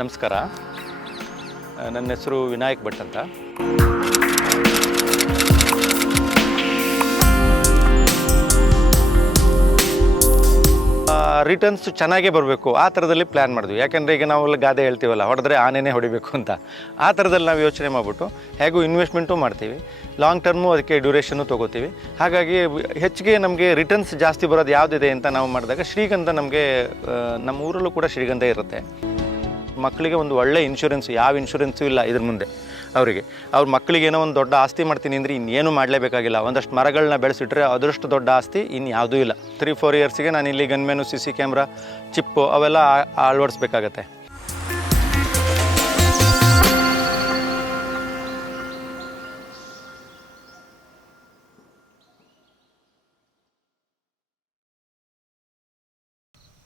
ನಮಸ್ಕಾರ. ನನ್ನ ಹೆಸರು ವಿನಾಯಕ್ ಭಟ್ ಅಂತ. ರಿಟರ್ನ್ಸ್ ಚೆನ್ನಾಗೇ ಬರಬೇಕು ಆ ಥರದಲ್ಲಿ ಪ್ಲ್ಯಾನ್ ಮಾಡಿದ್ವಿ. ಯಾಕೆಂದರೆ ಈಗ ನಾವೆಲ್ಲ ಗಾದೆ ಹೇಳ್ತೀವಲ್ಲ, ಹೊಡೆದ್ರೆ ಆನೆನೇ ಹೊಡಿಬೇಕು ಅಂತ. ಆ ಥರದಲ್ಲಿ ನಾವು ಯೋಚನೆ ಮಾಡಿಬಿಟ್ಟು ಹೇಗೂ ಇನ್ವೆಸ್ಟ್ಮೆಂಟು ಮಾಡ್ತೀವಿ, ಲಾಂಗ್ ಟರ್ಮು ಅದಕ್ಕೆ ಡ್ಯೂರೇಷನ್ನು ತೊಗೋತೀವಿ. ಹಾಗಾಗಿ ಹೆಚ್ಚಿಗೆ ನಮಗೆ ರಿಟರ್ನ್ಸ್ ಜಾಸ್ತಿ ಬರೋದು ಯಾವುದಿದೆ ಅಂತ ನಾವು ಮಾಡಿದಾಗ ಶ್ರೀಗಂಧ ನಮಗೆ ನಮ್ಮ ಊರಲ್ಲೂ ಕೂಡ ಶ್ರೀಗಂಧ ಇರುತ್ತೆ. ಮಕ್ಕಳಿಗೆ ಒಂದು ಒಳ್ಳೆ ಇನ್ಶೂರೆನ್ಸ್, ಯಾವ ಇನ್ಶೂರೆನ್ಸು ಇಲ್ಲ ಇದ್ರ ಮುಂದೆ. ಅವರಿಗೆ ಅವ್ರ ಮಕ್ಕಳಿಗೆ ಏನೋ ಒಂದು ದೊಡ್ಡ ಆಸ್ತಿ ಮಾಡ್ತೀನಿ ಅಂದರೆ ಇನ್ನೇನು ಮಾಡಲೇಬೇಕಾಗಿಲ್ಲ. ಒಂದಷ್ಟು ಮರಗಳನ್ನ ಬೆಳೆಸಿಟ್ರೆ ಅದರಷ್ಟು ದೊಡ್ಡ ಆಸ್ತಿ ಇನ್ಯಾವುದೂ ಇಲ್ಲ. 3-4 ಇಯರ್ಸಿಗೆ ನಾನು ಇಲ್ಲಿ ಗನ್ಮೇನು, CC ಕ್ಯಾಮ್ರಾ, ಚಿಪ್ಪು ಅವೆಲ್ಲ ಅಳವಡಿಸ್ಬೇಕಾಗತ್ತೆ.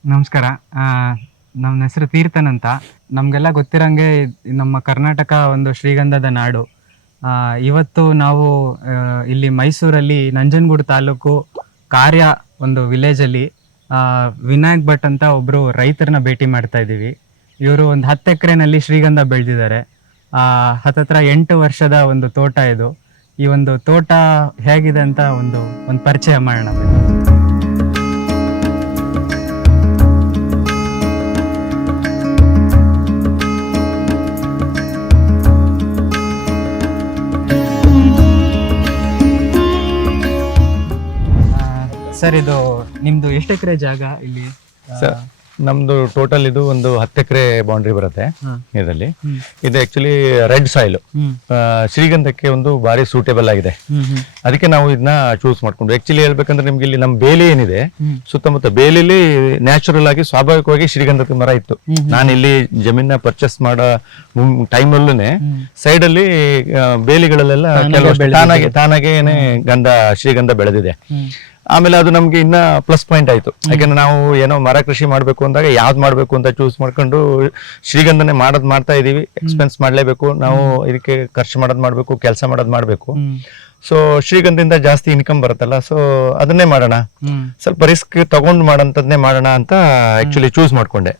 ನಮಸ್ಕಾರ. ನಮ್ಮ ಹೆಸರು ತೀರ್ಥನ್ ಅಂತ. ನಮಗೆಲ್ಲ ಗೊತ್ತಿರೋಂಗೆ ನಮ್ಮ ಕರ್ನಾಟಕ ಒಂದು ಶ್ರೀಗಂಧದ ನಾಡು. ಇವತ್ತು ನಾವು ಇಲ್ಲಿ ಮೈಸೂರಲ್ಲಿ ನಂಜನಗೂಡು ತಾಲೂಕು ಕಾರ್ಯ ಒಂದು ವಿಲೇಜಲ್ಲಿ ವಿನಾಯಕ್ ಭಟ್ ಅಂತ ಒಬ್ಬರು ರೈತರನ್ನ ಭೇಟಿ ಮಾಡ್ತಾ ಇದ್ದೀವಿ. ಇವರು ಒಂದು 10 ಎಕರೆನಲ್ಲಿ ಶ್ರೀಗಂಧ ಬೆಳೆದಿದ್ದಾರೆ. ಹತ್ತತ್ರ 8 ವರ್ಷದ ಒಂದು ತೋಟ ಇದು. ಈ ಒಂದು ತೋಟ ಹೇಗಿದೆ ಅಂತ ಒಂದು ಪರಿಚಯ ಮಾಡೋಣ. ಸರ್, ಇದು ನಿಮ್ದು ಎಷ್ಟು ಎಕರೆ ಜಾಗ ಇಲ್ಲಿ? ಸರ್, ನಮ್ದು ಟೋಟಲ್ ಇದು ಒಂದು 10 ಎಕರೆ ಬೌಂಡ್ರಿ ಬರುತ್ತೆ ಇದರಲ್ಲಿ. ಇದು ಆಕ್ಚುಲಿ ರೆಡ್ ಸಾಯಿಲ್, ಶ್ರೀಗಂಧಕ್ಕೆ ಒಂದು ಭಾರಿ ಸೂಟೇಬಲ್ ಆಗಿದೆ. ಅದಕ್ಕೆ ನಾವು ಇದನ್ನ ಚೂಸ್ ಮಾಡ್ಕೊಂಡು. ಆಕ್ಚುಲಿ ಹೇಳ್ಬೇಕಂದ್ರೆ ನಿಮ್ಗೆ ಇಲ್ಲಿ ನಮ್ಮ ಬೇಲಿ ಏನಿದೆ, ಸುತ್ತಮುತ್ತ ಬೇಲಿಲಿ ನ್ಯಾಚುರಲ್ ಆಗಿ ಸ್ವಾಭಾವಿಕವಾಗಿ ಶ್ರೀಗಂಧದ ಮರ ಇತ್ತು. ನಾನು ಇಲ್ಲಿ ಜಮೀನ ಪರ್ಚೇಸ್ ಮಾಡೋ ಟೈಮಲ್ಲೂ ಸೈಡ್ ಅಲ್ಲಿ ಬೇಲಿಗಳಲ್ಲೆಲ್ಲ ತಾನಾಗೇನೆ ಶ್ರೀಗಂಧ ಬೆಳೆದಿದೆ. ಆಮೇಲೆ ಅದು ನಮ್ಗೆ ಇನ್ನ ಪ್ಲಸ್ ಪಾಯಿಂಟ್ ಆಯ್ತು. ಯಾಕಂದ್ರೆ ನಾವು ಏನೋ ಮರ ಕೃಷಿ ಮಾಡ್ಬೇಕು ಅಂದಾಗ ಯಾವ್ದು ಮಾಡ್ಬೇಕು ಅಂತ ಚೂಸ್ ಮಾಡ್ಕೊಂಡು ಶ್ರೀಗಂಧನೆ ಮಾಡ್ತಾ ಇದೀವಿ. ಎಕ್ಸ್ಪೆನ್ಸ್ ಮಾಡ್ಲೇಬೇಕು ನಾವು, ಇದಕ್ಕೆ ಖರ್ಚು ಮಾಡ್ಬೇಕು, ಕೆಲಸ ಮಾಡ್ಬೇಕು. ಸೊ ಶ್ರೀಗಂಧದಿಂದ ಜಾಸ್ತಿ ಇನ್ಕಮ್ ಬರುತ್ತಲ್ಲ, ಸೊ ಅದನ್ನೇ ಮಾಡೋಣ, ಸ್ವಲ್ಪ ರಿಸ್ಕ್ ತಗೊಂಡು ಮಾಡೋಂಥದ್ನೇ ಮಾಡೋಣ ಅಂತ ಆಕ್ಚುಲಿ ಚೂಸ್ ಮಾಡ್ಕೊಂಡೆ.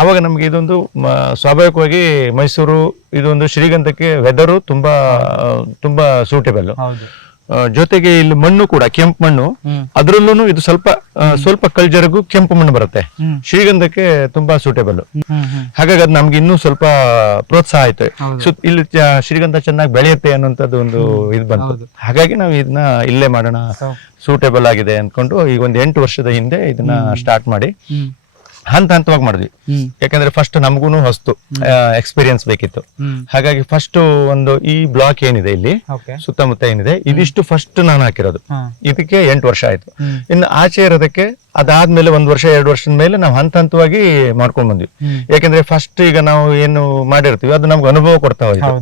ಆವಾಗ ನಮ್ಗೆ ಇದೊಂದು ಸ್ವಾಭಾವಿಕವಾಗಿ ಮೈಸೂರು ಇದೊಂದು ಶ್ರೀಗಂಧಕ್ಕೆ ವೆದರು ತುಂಬಾ ಸೂಟೇಬಲ್. ಜೊತೆಗೆ ಇಲ್ಲಿ ಮಣ್ಣು ಕೂಡ ಕೆಂಪು ಮಣ್ಣು, ಅದ್ರಲ್ಲೂ ಇದು ಸ್ವಲ್ಪ ಕಲ್ಜರಗು ಕೆಂಪು ಮಣ್ಣು ಬರುತ್ತೆ. ಶ್ರೀಗಂಧಕ್ಕೆ ತುಂಬಾ ಸೂಟೇಬಲ್. ಹಾಗಾಗಿ ಅದು ನಮ್ಗೆ ಇನ್ನೂ ಸ್ವಲ್ಪ ಪ್ರೋತ್ಸಾಹ ಆಯ್ತು. ಇಲ್ಲಿ ಶ್ರೀಗಂಧ ಚೆನ್ನಾಗಿ ಬೆಳೆಯುತ್ತೆ ಅನ್ನೋಂಥದ್ದು ಒಂದು ಇದು ಬಂತು. ಹಾಗಾಗಿ ನಾವು ಇದನ್ನ ಇಲ್ಲೇ ಮಾಡೋಣ, ಸೂಟೇಬಲ್ ಆಗಿದೆ ಅನ್ಕೊಂಡು ಈಗ ಒಂದು 8 ವರ್ಷದ ಹಿಂದೆ ಇದನ್ನ ಸ್ಟಾರ್ಟ್ ಮಾಡಿ ಹಂತವಾಗಿ ಮಾಡಿದ್ವಿ. ಯಾಕಂದ್ರೆ ಫಸ್ಟ್ ನಮಗೂ ಹೊಸ್ತು ಎಕ್ಸ್ಪೀರಿಯನ್ಸ್ ಬೇಕಿತ್ತು. ಹಾಗಾಗಿ ಫಸ್ಟ್ ಒಂದು ಈ ಬ್ಲಾಕ್ ಏನಿದೆ ಇಲ್ಲಿ ಸುತ್ತಮುತ್ತ ಏನಿದೆ, ಇದಿಷ್ಟು ಫಸ್ಟ್ ನಾನು ಹಾಕಿರೋದು. ಇದಕ್ಕೆ 8 ವರ್ಷ ಆಯ್ತು. ಇನ್ನು ಆಚೆ ಇರೋದಕ್ಕೆ ಅದಾದ್ಮೇಲೆ 1 ವರ್ಷ 2 ವರ್ಷದ ಮೇಲೆ ನಾವು ಹಂತವಾಗಿ ಮಾಡ್ಕೊಂಡ್ ಬಂದ್ವಿ. ಯಾಕಂದ್ರೆ ಫಸ್ಟ್ ಈಗ ನಾವು ಏನು ಮಾಡಿರ್ತೀವಿ ಅದು ನಮ್ಗೆ ಅನುಭವ ಕೊಡ್ತಾ ಹೋಯ್ತು.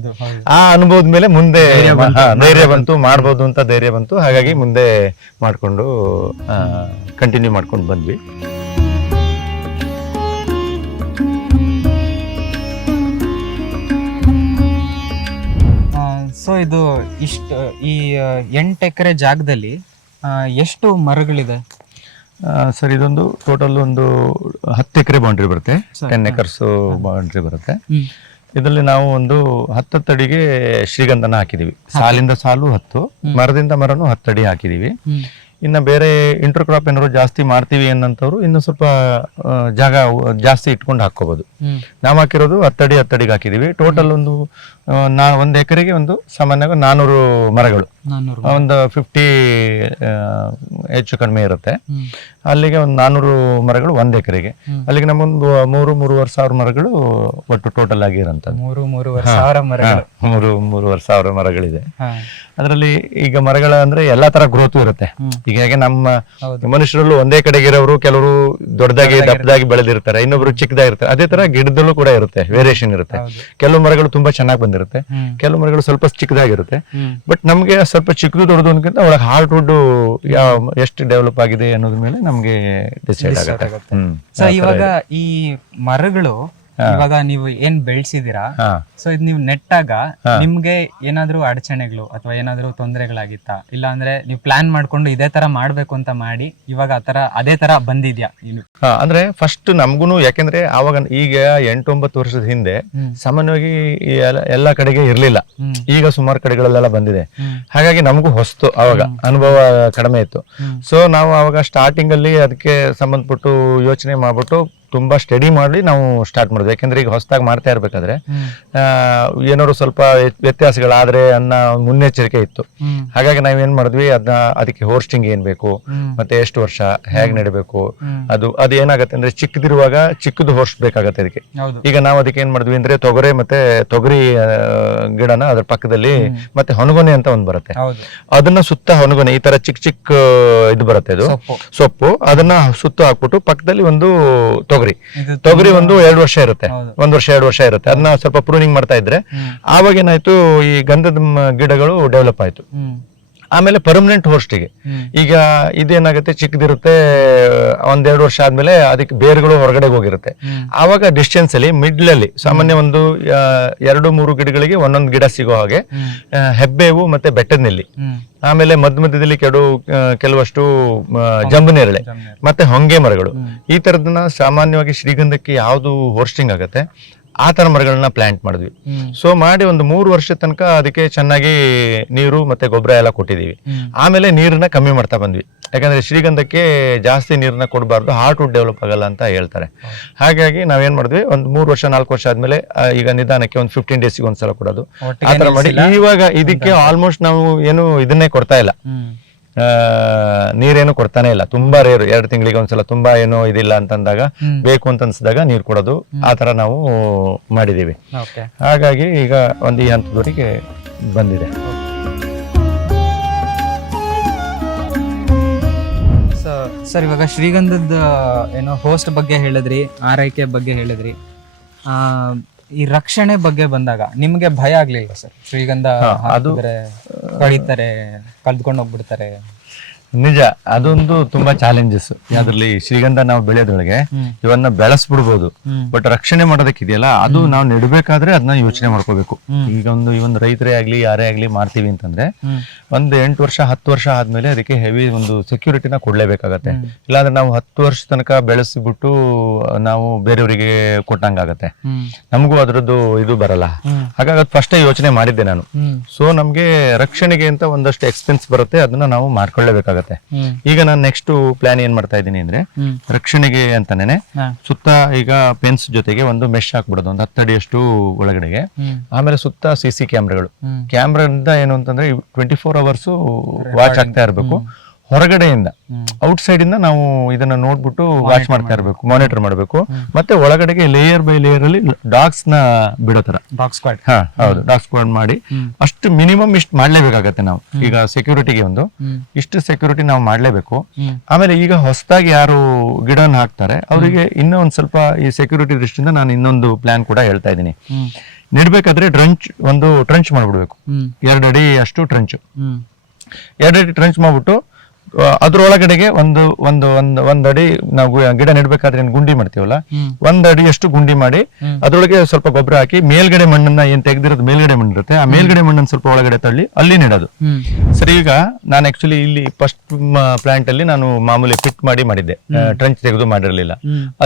ಆ ಅನುಭವದ ಮೇಲೆ ಮುಂದೆ ಧೈರ್ಯ ಬಂತು, ಮಾಡ್ಬೋದು ಅಂತ ಧೈರ್ಯ ಬಂತು. ಹಾಗಾಗಿ ಮುಂದೆ ಮಾಡ್ಕೊಂಡು ಕಂಟಿನ್ಯೂ ಮಾಡ್ಕೊಂಡು ಬಂದ್ವಿ. ಸೊ ಇದು ಈ 8 ಎಕರೆ ಜಾಗದಲ್ಲಿ ಎಷ್ಟು ಮರಗಳಿದೆ ಸರ್? ಇದೊಂದು ಟೋಟಲ್ ಒಂದು 10 ಎಕರೆ ಬೌಂಡ್ರಿ ಬರುತ್ತೆ, 10 ಎಕರ್ಸ್ ಬೌಂಡ್ರಿ ಬರುತ್ತೆ. ಇದರಲ್ಲಿ ನಾವು ಒಂದು 10 ಅಡಿಗೆ ಶ್ರೀಗಂಧನ ಹಾಕಿದೀವಿ. ಸಾಲಿಂದ ಸಾಲು 10, ಮರದಿಂದ ಮರನು 10 ಅಡಿ ಹಾಕಿದೀವಿ. ಇನ್ನು ಬೇರೆ ಇಂಟರ್ ಕ್ರಾಪ್ ಏನಾದ್ರು ಜಾಸ್ತಿ ಮಾಡ್ತೀವಿ ಅನ್ನಂತವ್ರು ಇನ್ನು ಸ್ವಲ್ಪ ಜಾಗ ಜಾಸ್ತಿ ಇಟ್ಕೊಂಡು ಹಾಕೋಬಹುದು. ನಾವು ಹಾಕಿರೋದು 10 ಅಡಿಗೆ ಹಾಕಿದೀವಿ. ಟೋಟಲ್ ಒಂದು 1 ಎಕರೆಗೆ ಒಂದು ಸಾಮಾನ್ಯವಾಗಿ 400 ಮರಗಳು, ಒಂದು 50 ಹೆಚ್ಚು ಕಡಿಮೆ ಇರುತ್ತೆ. ಅಲ್ಲಿಗೆ ಒಂದು 400 ಮರಗಳು 1 ಎಕರೆಗೆ. ಅಲ್ಲಿಗೆ ನಮ್ಮೊಂದು 3-3.5 ಸಾವಿರ ಮರಗಳು ಒಟ್ಟು ಟೋಟಲ್ ಆಗಿ ಇರೋಂಥದ್ದು. 3-3.5 ಸಾವಿರ ಮರಗಳಿದೆ. ಅದರಲ್ಲಿ ಈಗ ಮರಗಳ ಅಂದ್ರೆ ಎಲ್ಲಾ ತರ ಗ್ರೋತ್ ಇರುತ್ತೆ. ಈಗ ಹೇಗೆ ನಮ್ಮ ಮನುಷ್ಯರಲ್ಲೂ ಒಂದೇ ಕಡೆಗೆ ಇರೋರು ಕೆಲವರು ದೊಡ್ಡದಾಗಿ ದಪ್ಪದಾಗಿ ಬೆಳೆದಿರ್ತಾರೆ, ಇನ್ನೊಬ್ರು ಚಿಕ್ಕದಾಗಿರ್ತಾರೆ. ಅದೇ ತರ ಗಿಡದಲ್ಲೂ ಕೂಡ ಇರುತ್ತೆ, ವೇರಿಯೇಷನ್ ಇರುತ್ತೆ. ಕೆಲವು ಮರಗಳು ತುಂಬಾ ಚೆನ್ನಾಗಿ ಬಂದಿರುತ್ತೆ, ಕೆಲವು ಮರಗಳು ಸ್ವಲ್ಪ ಚಿಕ್ಕದಾಗಿರುತ್ತೆ. ಬಟ್ ನಮ್ಗೆ ಸ್ವಲ್ಪ ಚಿಕ್ಕದು ದೊಡ್ಡದು ಅನ್ಕಿಂತ ಒಳಗೆ ಹಾರ್ಡ್ ವುಡ್ ಎಷ್ಟು ಡೆವಲಪ್ ಆಗಿದೆ ಅನ್ನೋದ್ರ ಮೇಲೆ ನಮ್ಗೆ ಡಿಸೈಡ್ ಆಗುತ್ತೆ. ಸೊ ಇವಾಗ ಈ ಮರಗಳು ಇವಾಗ ನೀವು ಏನ್ ಬೆಳ್ಸಿದೀರಾ, ಹಾ ಸೊ ಇದು ನೀವು ನೆಟ್ಟಾಗ ನಿಮ್ಗೆ ಏನಾದ್ರೂ ಅಡಚಣೆಗಳು ಅಥವಾ ಏನಾದ್ರೂ ತೊಂದರೆಗಳಾಗಿತ್ತಾ? ಇಲ್ಲ ಅಂದ್ರೆ ನೀವು ಪ್ಲಾನ್ ಮಾಡ್ಕೊಂಡು ಇದೇ ತರ ಮಾಡ್ಬೇಕು ಅಂತ ಮಾಡಿ ಇವಾಗ ಅದೇ ತರ ಬಂದಿದ್ಯಾ? ಹಾ ಅಂದ್ರೆ ಫಸ್ಟ್ ನಮ್ಗುನು, ಯಾಕೆಂದ್ರೆ ಆವಾಗ ಈಗ 8-9 ವರ್ಷದ ಹಿಂದೆ ಸಾಮಾನ್ಯವಾಗಿ ಈ ಎಲ್ಲ ಕಡೆಗೆ ಇರ್ಲಿಲ್ಲ. ಈಗ ಸುಮಾರು ಕಡೆಗಳಲ್ಲೆಲ್ಲ ಬಂದಿದೆ. ಹಾಗಾಗಿ ನಮಗೂ ಹೊಸ್ತು, ಅವಾಗ ಅನುಭವ ಕಡಿಮೆ ಇತ್ತು. ಸೊ ನಾವು ಅವಾಗ ಸ್ಟಾರ್ಟಿಂಗ್ ಅಲ್ಲಿ ಅದಕ್ಕೆ ಸಂಬಂಧಪಟ್ಟು ಯೋಚನೆ ಮಾಡ್ಬಿಟ್ಟು ತುಂಬಾ ಸ್ಟಡಿ ಮಾಡಿ ನಾವು ಸ್ಟಾರ್ಟ್ ಮಾಡಿದ್ವಿ. ಯಾಕೆಂದ್ರೆ ಈಗ ಹೊಸದಾಗಿ ಮಾಡ್ತಾ ಇರ್ಬೇಕಾದ್ರೆ ಏನಾದ್ರು ಸ್ವಲ್ಪ ವ್ಯತ್ಯಾಸಗಳಾದ್ರೆ ಅನ್ನೋ ಮುನ್ನೆಚ್ಚರಿಕೆ ಇತ್ತು. ಹಾಗಾಗಿ ನಾವೇನ್ ಮಾಡಿದ್ವಿ, ಅದಕ್ಕೆ ಹೋಸ್ಟಿಂಗ್ ಏನ್ ಬೇಕು, ಮತ್ತೆ ಎಷ್ಟು ವರ್ಷ ಹೇಗ್ ನಡಿಬೇಕು, ಅದು ಏನಾಗತ್ತೆ ಅಂದ್ರೆ ಚಿಕ್ಕದಿರುವಾಗ ಚಿಕ್ಕದು ಹೋಸ್ಟ್ ಬೇಕಾಗತ್ತೆ ಅದಕ್ಕೆ. ಈಗ ನಾವು ಅದಕ್ಕೆ ಏನ್ ಮಾಡಿದ್ವಿ ಅಂದ್ರೆ ತೊಗರಿ ಗಿಡನ ಅದ್ರ ಪಕ್ಕದಲ್ಲಿ ಮತ್ತೆ ಹೊನಗೊನೆ ಅಂತ ಒಂದ್ ಬರುತ್ತೆ, ಅದನ್ನ ಸುತ್ತ ಹೊನಗೊನೆ ಈ ತರ ಚಿಕ್ಕ ಇದು ಬರುತ್ತೆ, ಅದು ಸೊಪ್ಪು, ಅದನ್ನ ಸುತ್ತ ಹಾಕ್ಬಿಟ್ಟು ಪಕ್ಕದಲ್ಲಿ ಒಂದು ತೊಗರಿ ಒಂದು 2 ವರ್ಷ ಇರುತ್ತೆ, 1 ವರ್ಷ 2 ವರ್ಷ ಇರುತ್ತೆ. ಅದನ್ನ ಸ್ವಲ್ಪ ಪ್ರೂನಿಂಗ್ ಮಾಡ್ತಾ ಇದ್ರೆ ಆವಾಗ ಏನಾಯ್ತು, ಈ ಗಂಧದ ಗಿಡಗಳು ಡೆವಲಪ್ ಆಯ್ತು. ಆಮೇಲೆ ಪರ್ಮನೆಂಟ್ ಹೋಸ್ಟಿಗೆ ಈಗ ಇದೇನಾಗುತ್ತೆ, ಚಿಕ್ಕದಿರುತ್ತೆ, 1-2 ವರ್ಷ ಆದ್ಮೇಲೆ ಅದಕ್ಕೆ ಬೇರುಗಳು ಹೊರಗಡೆ ಹೋಗಿರುತ್ತೆ. ಆವಾಗ ಡಿಸ್ಟೆನ್ಸ್ ಅಲ್ಲಿ ಮಿಡ್ಲ್ ಅಲ್ಲಿ ಸಾಮಾನ್ಯ ಒಂದು 2-3 ಗಿಡಗಳಿಗೆ ಒಂದೊಂದು ಗಿಡ ಸಿಗೋ ಹಾಗೆ ಹೆಬ್ಬೇವು ಮತ್ತೆ ಬೆಟ್ಟದ ನೆಲ್ಲಿ, ಆಮೇಲೆ ಮಧ್ಯದಲ್ಲಿ ಕೆಲವಷ್ಟು ಜಂಬುನೇರಳೆ ಮತ್ತೆ ಹೊಂಗೆ ಮರಗಳು, ಈ ತರದನ್ನ ಸಾಮಾನ್ಯವಾಗಿ ಶ್ರೀಗಂಧಕ್ಕೆ ಯಾವ್ದು ಹೋಸ್ಟಿಂಗ್ ಆಗತ್ತೆ ಆ ತರ ಮರಗಳನ್ನ ಪ್ಲಾಂಟ್ ಮಾಡಿದ್ವಿ. ಸೊ ಮಾಡಿ ಒಂದು 3 ವರ್ಷ ತನಕ ಅದಕ್ಕೆ ಚೆನ್ನಾಗಿ ನೀರು ಮತ್ತೆ ಗೊಬ್ಬರ ಎಲ್ಲ ಕೊಟ್ಟಿದೀವಿ. ಆಮೇಲೆ ನೀರನ್ನ ಕಮ್ಮಿ ಮಾಡ್ತಾ ಬಂದ್ವಿ, ಯಾಕಂದ್ರೆ ಶ್ರೀಗಂಧಕ್ಕೆ ಜಾಸ್ತಿ ನೀರನ್ನ ಕೊಡಬಾರ್ದು, ಹಾರ್ಟ್ ವುಡ್ ಡೆವಲಪ್ ಆಗಲ್ಲ ಅಂತ ಹೇಳ್ತಾರೆ. ಹಾಗಾಗಿ ನಾವೇನ್ ಮಾಡಿದ್ವಿ, ಒಂದು 3 ವರ್ಷ 4 ವರ್ಷ ಆದ್ಮೇಲೆ ಈಗ ನಿಧಾನಕ್ಕೆ ಒಂದು 15 ಡೇಸ್ಗೆ ಒಂದ್ಸಲ ಕೊಡೋದು, ಆ ತರ ಮಾಡಿ ಇವಾಗ ಇದಕ್ಕೆ ಆಲ್ಮೋಸ್ಟ್ ನಾವು ಏನು ಇದನ್ನೇ ಕೊಡ್ತಾ ಇಲ್ಲ, ನೀರೇನು ಕೊಡ್ತಾನೆ ಇಲ್ಲ. ತುಂಬಾ ರೇರು, 2 ತಿಂಗಳಿಗೆ ಒಂದ್ಸಲ ತುಂಬಾ ಏನೋ ಇದಿಲ್ಲ ಅಂತಂದಾಗ, ಬೇಕು ಅಂತ ಅನ್ಸಿದಾಗ ನೀರು ಕೊಡೋದು, ಆ ತರ ನಾವು ಮಾಡಿದೀವಿ. ಹಾಗಾಗಿ ಈಗ ಒಂದು ಈ ಹಂತದವರೆಗೆ ಬಂದಿದೆ. ಸರ್, ಇವಾಗ ಶ್ರೀಗಂಧದ ಏನೋ ಹೋಸ್ಟ್ ಬಗ್ಗೆ ಹೇಳಿದ್ರಿ, ಆರೈಕೆ ಬಗ್ಗೆ ಹೇಳಿದ್ರಿ, ಈ ರಕ್ಷಣೆ ಬಗ್ಗೆ ಬಂದಾಗ ನಿಮ್ಗೆ ಭಯ ಆಗ್ಲಿಲ್ಲ ಸರ್? ಶ್ರೀಗಂಧ ಹಾಕಿದ್ರೆ ಕಳೀತಾರೆ, ಕಳ್ದ್ಕೊಂಡು ಹೋಗ್ಬಿಡ್ತಾರೆ. ನಿಜ, ಅದೊಂದು ತುಂಬಾ ಚಾಲೆಂಜಸ್. ಅದ್ರಲ್ಲಿ ಶ್ರೀಗಂಧ ನಾವು ಬೆಳೆಯೋದ್ರೊಳಗೆ ಇವನ್ನ ಬೆಳೆಸ್ಬಿಡ್ಬೋದು, ಬಟ್ ರಕ್ಷಣೆ ಮಾಡೋದಕ್ಕಿದೆಯಲ್ಲ, ಅದು ನಾವು ನೆಡ್ಬೇಕಾದ್ರೆ ಅದನ್ನ ಯೋಚನೆ ಮಾಡ್ಕೋಬೇಕು. ಈಗ ಒಂದು ರೈತರೇ ಆಗ್ಲಿ ಯಾರೇ ಆಗ್ಲಿ ಮಾಡ್ತೀವಿ ಅಂತಂದ್ರೆ ಒಂದು 8 ವರ್ಷ 10 ವರ್ಷ ಆದ್ಮೇಲೆ ಅದಕ್ಕೆ ಹೆವಿ ಒಂದು ಸೆಕ್ಯೂರಿಟಿನ ಕೊಡ್ಲೇಬೇಕಾಗತ್ತೆ. ಇಲ್ಲಾಂದ್ರೆ ನಾವು 10 ವರ್ಷ ತನಕ ಬೆಳೆಸ್ಬಿಟ್ಟು ನಾವು ಬೇರೆಯವರಿಗೆ ಕೊಟ್ಟಂಗಾಗತ್ತೆ, ನಮಗೂ ಅದ್ರದ್ದು ಇದು ಬರಲ್ಲ. ಹಾಗಾಗಿ ಅದು ಫಸ್ಟ್ ಯೋಚನೆ ಮಾಡಿದ್ದೆ ನಾನು. ಸೊ ನಮ್ಗೆ ರಕ್ಷಣೆಗೆ ಅಂತ ಒಂದಷ್ಟು ಎಕ್ಸ್ಪೆನ್ಸ್ ಬರುತ್ತೆ, ಅದನ್ನ ನಾವು ಮಾಡ್ಕೊಳ್ಳೇಬೇಕಾಗತ್ತೆ. ಈಗ ನಾನು ನೆಕ್ಸ್ಟ್ ಪ್ಲಾನ್ ಏನ್ ಮಾಡ್ತಾ ಇದ್ದೀನಿ ಅಂದ್ರೆ, ರಕ್ಷಣೆಗೆ ಅಂತಾನೆ ಸುತ್ತ ಈಗ ಪೆನ್ಸ್ ಜೊತೆಗೆ ಒಂದು ಮೆಶ್ ಹಾಕ್ಬಿಡೋದು, ಒಂದು 10 ಅಡಿಯಷ್ಟು ಒಳಗಡೆಗೆ. ಆಮೇಲೆ ಸುತ್ತ CC ಕ್ಯಾಮ್ರಾದಿಂದ ಏನು ಅಂತಂದ್ರೆ 24 ಅವರ್ಸ್ ವಾಚ್ ಆಗ್ತಾ ಇರ್ಬೇಕು. ಹೊರಗಡೆಯಿಂದ ಔಟ್ಸೈಡ್ ಇಂದ ನಾವು ಇದನ್ನ ನೋಡ್ಬಿಟ್ಟು ವಾಚ್ ಮಾಡ್ತಾ ಇರ್ಬೇಕು, ಮಾನಿಟರ್ ಮಾಡಬೇಕು. ಮತ್ತೆ ಒಳಗಡೆಗೆ ಲೇಯರ್ ಬೈ ಲೇಯರ್ ಅಲ್ಲಿ ಡಾಗ್ಸ್ ನ ಬಿಡೋ ತರ ಡಾಗ್ ಸ್ಕ್ವಾಡ್ ಮಾಡಿ ಅಷ್ಟು ಮಿನಿಮಮ್ ಇಷ್ಟು ಮಾಡ್ಲೇಬೇಕಾಗತ್ತೆ ನಾವು. ಈಗ ಸೆಕ್ಯೂರಿಟಿಗೆ ಇಷ್ಟು ಸೆಕ್ಯೂರಿಟಿ ನಾವು ಮಾಡ್ಲೇಬೇಕು. ಆಮೇಲೆ ಈಗ ಹೊಸದಾಗಿ ಯಾರು ಗಿಡನ ಹಾಕ್ತಾರೆ ಅವರಿಗೆ ಇನ್ನೂ ಒಂದ್ ಸ್ವಲ್ಪ ಈ ಸೆಕ್ಯೂರಿಟಿ ದೃಷ್ಟಿಯಿಂದ ನಾನು ಇನ್ನೊಂದು ಪ್ಲಾನ್ ಕೂಡ ಹೇಳ್ತಾ ಇದ್ದೀನಿ. ನೆಡ್ಬೇಕಾದ್ರೆ ಟ್ರಂಚ್ ಮಾಡ್ಬಿಡ್ಬೇಕು, 2 ಅಡಿ ಅಷ್ಟು ಟ್ರಂಚ್. 2 ಅಡಿ ಟ್ರಂಚ್ ಮಾಡ್ಬಿಟ್ಟು ಅದ್ರೊಳಗಡೆಗೆ ಒಂದ್ ಅಡಿ ನಾವು ಗಿಡ ನೆಡ್ಬೇಕಾದ್ರೆ ಗುಂಡಿ ಮಾಡ್ತೀವಲ್ಲ, 1 ಅಡಿಯಷ್ಟು ಗುಂಡಿ ಮಾಡಿ ಅದ್ರೊಳಗೆ ಸ್ವಲ್ಪ ಗೊಬ್ಬರ ಹಾಕಿ ಮೇಲ್ಗಡೆ ಮಣ್ಣನ್ನ ಏನ್ ತೆಗೆದಿರೋದು ಮೇಲ್ಗಡೆ ಮಣ್ಣು ಇರುತ್ತೆ, ಆ ಮೇಲ್ಗಡೆ ಮಣ್ಣನ್ನು ಸ್ವಲ್ಪ ಒಳಗಡೆ ತಳ್ಳಿ ಅಲ್ಲಿ ನೆಡೋದು. ಸರಿ, ಈಗ ನಾನು ಆಕ್ಚುಲಿ ಇಲ್ಲಿ ಫಸ್ಟ್ ಪ್ಲಾಂಟ್ ಅಲ್ಲಿ ನಾನು ಮಾಮೂಲಿ ಫಿಟ್ ಮಾಡಿದ್ದೆ, ಟ್ರಂಚ್ ತೆಗೆದು ಮಾಡಿರ್ಲಿಲ್ಲ.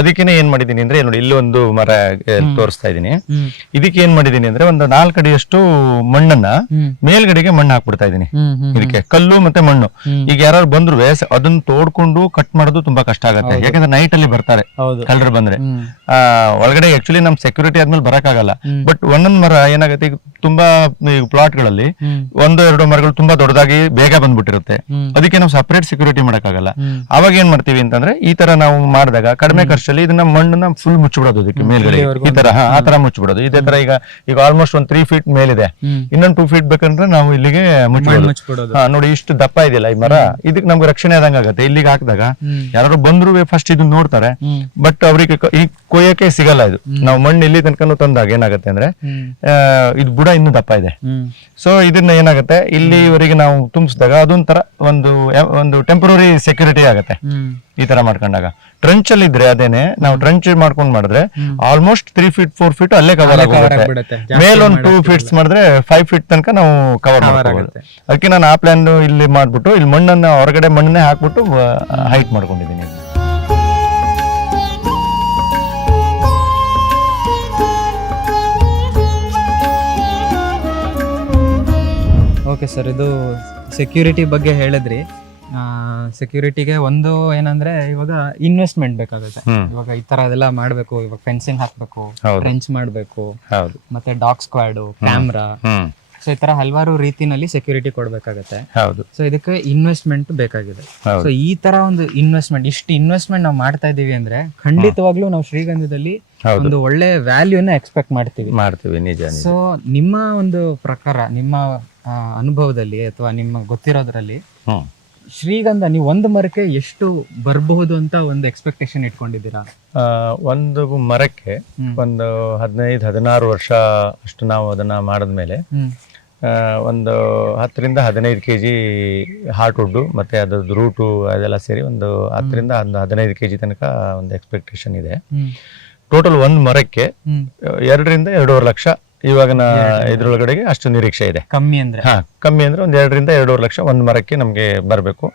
ಅದಕ್ಕೇನೆ ಏನ್ ಮಾಡಿದೀನಿ ಅಂದ್ರೆ, ನೋಡಿ ಇಲ್ಲಿ ಒಂದು ಮರ ತೋರಿಸ್ತಾ ಇದೀನಿ. ಇದಕ್ಕೆ ಏನ್ ಮಾಡಿದೀನಿ ಅಂದ್ರೆ, ಒಂದು 4 ಅಡಿಯಷ್ಟು ಮಣ್ಣನ್ನ ಮೇಲ್ಗಡೆಗೆ ಮಣ್ಣು ಹಾಕ್ಬಿಡ್ತಾ ಇದೀನಿ. ಇದಕ್ಕೆ ಕಲ್ಲು ಮತ್ತೆ ಮಣ್ಣು. ಈಗ ಯಾರು ಬಂದ್ರು ಅದನ್ನ ತೋಡ್ಕೊಂಡು ಕಟ್ ಮಾಡೋದು ತುಂಬಾ ಕಷ್ಟ ಆಗುತ್ತೆ, ಯಾಕಂದ್ರೆ ನೈಟ್ ಅಲ್ಲಿ ಬರ್ತಾರೆ ಕಳ್ಳರು ಬಂದ್ರೆ. ಒಳಗಡೆ ಆಕ್ಚುಲಿ ನಮ್ ಸೆಕ್ಯೂರಿಟಿ ಆದ್ಮೇಲೆ ಬರಕ್ಕಾಗಲ್ಲ. ಬಟ್ ಒಂದೊಂದ್ ಮರ ಏನಾಗುತ್ತೆ, ಈಗ ತುಂಬಾ ಪ್ಲಾಟ್ ಗಳಲ್ಲಿ 1-2 ಮರಗಳು ತುಂಬಾ ದೊಡ್ಡದಾಗಿ ಬೇಗ ಬಂದ್ಬಿಟ್ಟಿರುತ್ತೆ, ಅದಕ್ಕೆ ನಾವು ಸಪರೇಟ್ ಸೆಕ್ಯೂರಿಟಿ ಮಾಡಕ್ಕಾಗಲ್ಲ. ಅವಾಗ ಏನ್ ಮಾಡ್ತೀವಿ ಅಂತಂದ್ರೆ, ಈ ತರ ನಾವು ಮಾಡಿದಾಗ ಕಡಿಮೆ ಖರ್ಚಲ್ಲಿ ಇದನ್ನ ಮಣ್ಣನ್ನ ಫುಲ್ ಮುಚ್ಚಿಬಿಡೋದು, ಅದಕ್ಕೆ ಮೇಲ್ಗಡೆ ಈ ತರ ಆ ತರ ಮುಚ್ಚಿಬಿಡೋದು. ಇದೇ ತರ ಈಗ ಆಲ್ಮೋಸ್ಟ್ ಒಂದು 3 ಫೀಟ್ ಮೇಲಿದೆ, ಇನ್ನೊಂದು 2 ಫೀಟ್ ಬೇಕಂದ್ರೆ ನಾವು ಇಲ್ಲಿಗೆ ಮುಚ್ಚಿಬಿಡೋದು. ನೋಡಿ, ಇಷ್ಟು ದಪ್ಪ ಇದೆಯಲ್ಲ ಈ ಮರ, ಇದಕ್ಕೆ ನಮ್ಗೆ ರಕ್ಷಣೆ ಆದಂಗ ಆಗತ್ತೆ. ಇಲ್ಲಿಗೆ ಹಾಕಿದಾಗ ಯಾರು ಬಂದ್ರು ಫಸ್ಟ್ ಇದನ್ನ ನೋಡ್ತಾರೆ, ಬಟ್ ಅವ್ರಿಗೆ ಈ ಕೊಯ್ಯಕ್ಕೆ ಸಿಗಲ್ಲ. ಇದು ನಾವು ಮಣ್ಣು ಇಲ್ಲಿ ತನಕ ತಂದಾಗ ಏನಾಗುತ್ತೆ ಅಂದ್ರೆ, ಇದು ಬುಡ ಇನ್ನೂ ದಪ್ಪ ಇದೆ. ಸೊ ಇದನ್ನ ಏನಾಗುತ್ತೆ, ಇಲ್ಲಿವರೆಗೆ ನಾವು ತುಂಬಿಸಿದಾಗ ಅದೊಂಥರ ಒಂದು ಟೆಂಪರರಿ ಸೆಕ್ಯೂರಿಟಿ ಆಗತ್ತೆ. ಈ ತರ ಮಾಡ್ಕೊಂಡಾಗ. ಟ್ರಂಚ್ ಅಲ್ಲಿ ಇದ್ರೆ ಅದೇನೆ ನಾವು ಟ್ರಂಚ್ ಮಾಡ್ಕೊಂಡ್ ಮಾಡಿದ್ರೆ ಆಲ್ಮೋಸ್ಟ್ 3 feet 4 feet ಅಲ್ಲೇ ಕವರ್ ಆಗುತ್ತೆ. ಮೇಲ್ ಒಂದು 2 feet ಮಾಡಿದ್ರೆ 5 feet ತನಕ ನಾವು ಕವರ್ ಮಾಡ್ಕೋಬಹುದು. ಅದಕ್ಕೆ ನಾನು ಆ ಪ್ಲಾನ್ ಇಲ್ಲಿ ಮಾಡ್ಬಿಟ್ಟು ಇಲ್ಲಿ ಮಣ್ಣನ್ನ ಹೊರಗಡೆ ಮಣ್ಣನ್ನೇ ಹಾಕ್ಬಿಟ್ಟು ಹೈಟ್ ಮಾಡ್ಕೊಂಡಿದ್ದೀನಿ. ಓಕೆ ಸರ್, ಇದು ಸೆಕ್ಯೂರಿಟಿ ಬಗ್ಗೆ ಹೇಳಿದ್ರಿ. ಸೆಕ್ಯೂರಿಟಿಗೆ ಒಂದು ಏನಂದ್ರೆ ಇವಾಗ ಇನ್ವೆಸ್ಟ್ಮೆಂಟ್ ಬೇಕಾಗುತ್ತೆ. ಇವಾಗ ಈ ತರ ಅದೆಲ್ಲ ಮಾಡ್ಬೇಕು, ಇವಾಗ ಫೆನ್ಸಿಂಗ್ ಹಾಕ್ಬೇಕು, ಟ್ರೆಂಚ್ ಮಾಡ್ಬೇಕು, ಮತ್ತೆ ಡಾಗ್ ಸ್ಕ್ವಾಡ್, ಕ್ಯಾಮ್ರಾ, ಸೊ ಈ ತರ ಹಲವಾರು ರೀತಿನಲ್ಲಿ ಸೆಕ್ಯೂರಿಟಿ ಕೊಡ್ಬೇಕಾಗತ್ತೆ. ಸೊ ಇದಕ್ಕೆ ಇನ್ವೆಸ್ಟ್ಮೆಂಟ್ ಬೇಕಾಗಿದೆ. ಸೊ ಈ ತರ ಒಂದು ಇಷ್ಟು ಇನ್ವೆಸ್ಟ್ಮೆಂಟ್ ನಾವು ಮಾಡ್ತಾ ಇದೀವಿ ಅಂದ್ರೆ ಖಂಡಿತವಾಗ್ಲೂ ನಾವು ಶ್ರೀಗಂಧದಲ್ಲಿ ಒಂದು ಒಳ್ಳೆ ವ್ಯಾಲ್ಯೂನ ಎಕ್ಸ್ಪೆಕ್ಟ್ ಮಾಡ್ತೀವಿ. ನಿಜ. ಸೊ ನಿಮ್ಮ ಒಂದು ಪ್ರಕಾರ, ನಿಮ್ಮ ಅನುಭವದಲ್ಲಿ ಅಥವಾ ನಿಮ್ಮ ಗೊತ್ತಿರೋದ್ರಲ್ಲಿ ಶ್ರೀಗಂಧ ನೀವು ಒಂದು ಮರಕ್ಕೆ ಎಷ್ಟು ಬರಬಹುದು ಅಂತ ಒಂದು ಎಕ್ಸ್ಪೆಕ್ಟೇಷನ್ ಇಟ್ಕೊಂಡಿದ್ದೀರಾ? ಒಂದು ಮರಕ್ಕೆ ಒಂದು 15-16 ವರ್ಷ ಅಷ್ಟು ನಾವು ಅದನ್ನ ಮಾಡಿದ್ಮೇಲೆ ಒಂದು 10ರಿಂದ 15 kg ಹಾರ್ಟ್ ವುಡ್ ಮತ್ತೆ ಅದ್ರದ್ದು ರೂಟು ಅದೆಲ್ಲ ಸೇರಿ ಒಂದು 10ರಿಂದ 15 kg ತನಕ ಒಂದು ಎಕ್ಸ್ಪೆಕ್ಟೇಷನ್ ಇದೆ. ಟೋಟಲ್ ಒಂದು ಮರಕ್ಕೆ 2ರಿಂದ 2.5 ಲಕ್ಷ ಇವಾಗ ಇದ್ರೊಳಗಡೆಗೆ ಅಷ್ಟು ನಿರೀಕ್ಷೆ ಇದೆ. ಕಮ್ಮಿ ಅಂದ್ರೆ ಒಂದು 2ರಿಂದ 2.5 ಲಕ್ಷ ಒಂದು ಮರಕ್ಕೆ ನಮ್ಗೆ ಬರಬೇಕು.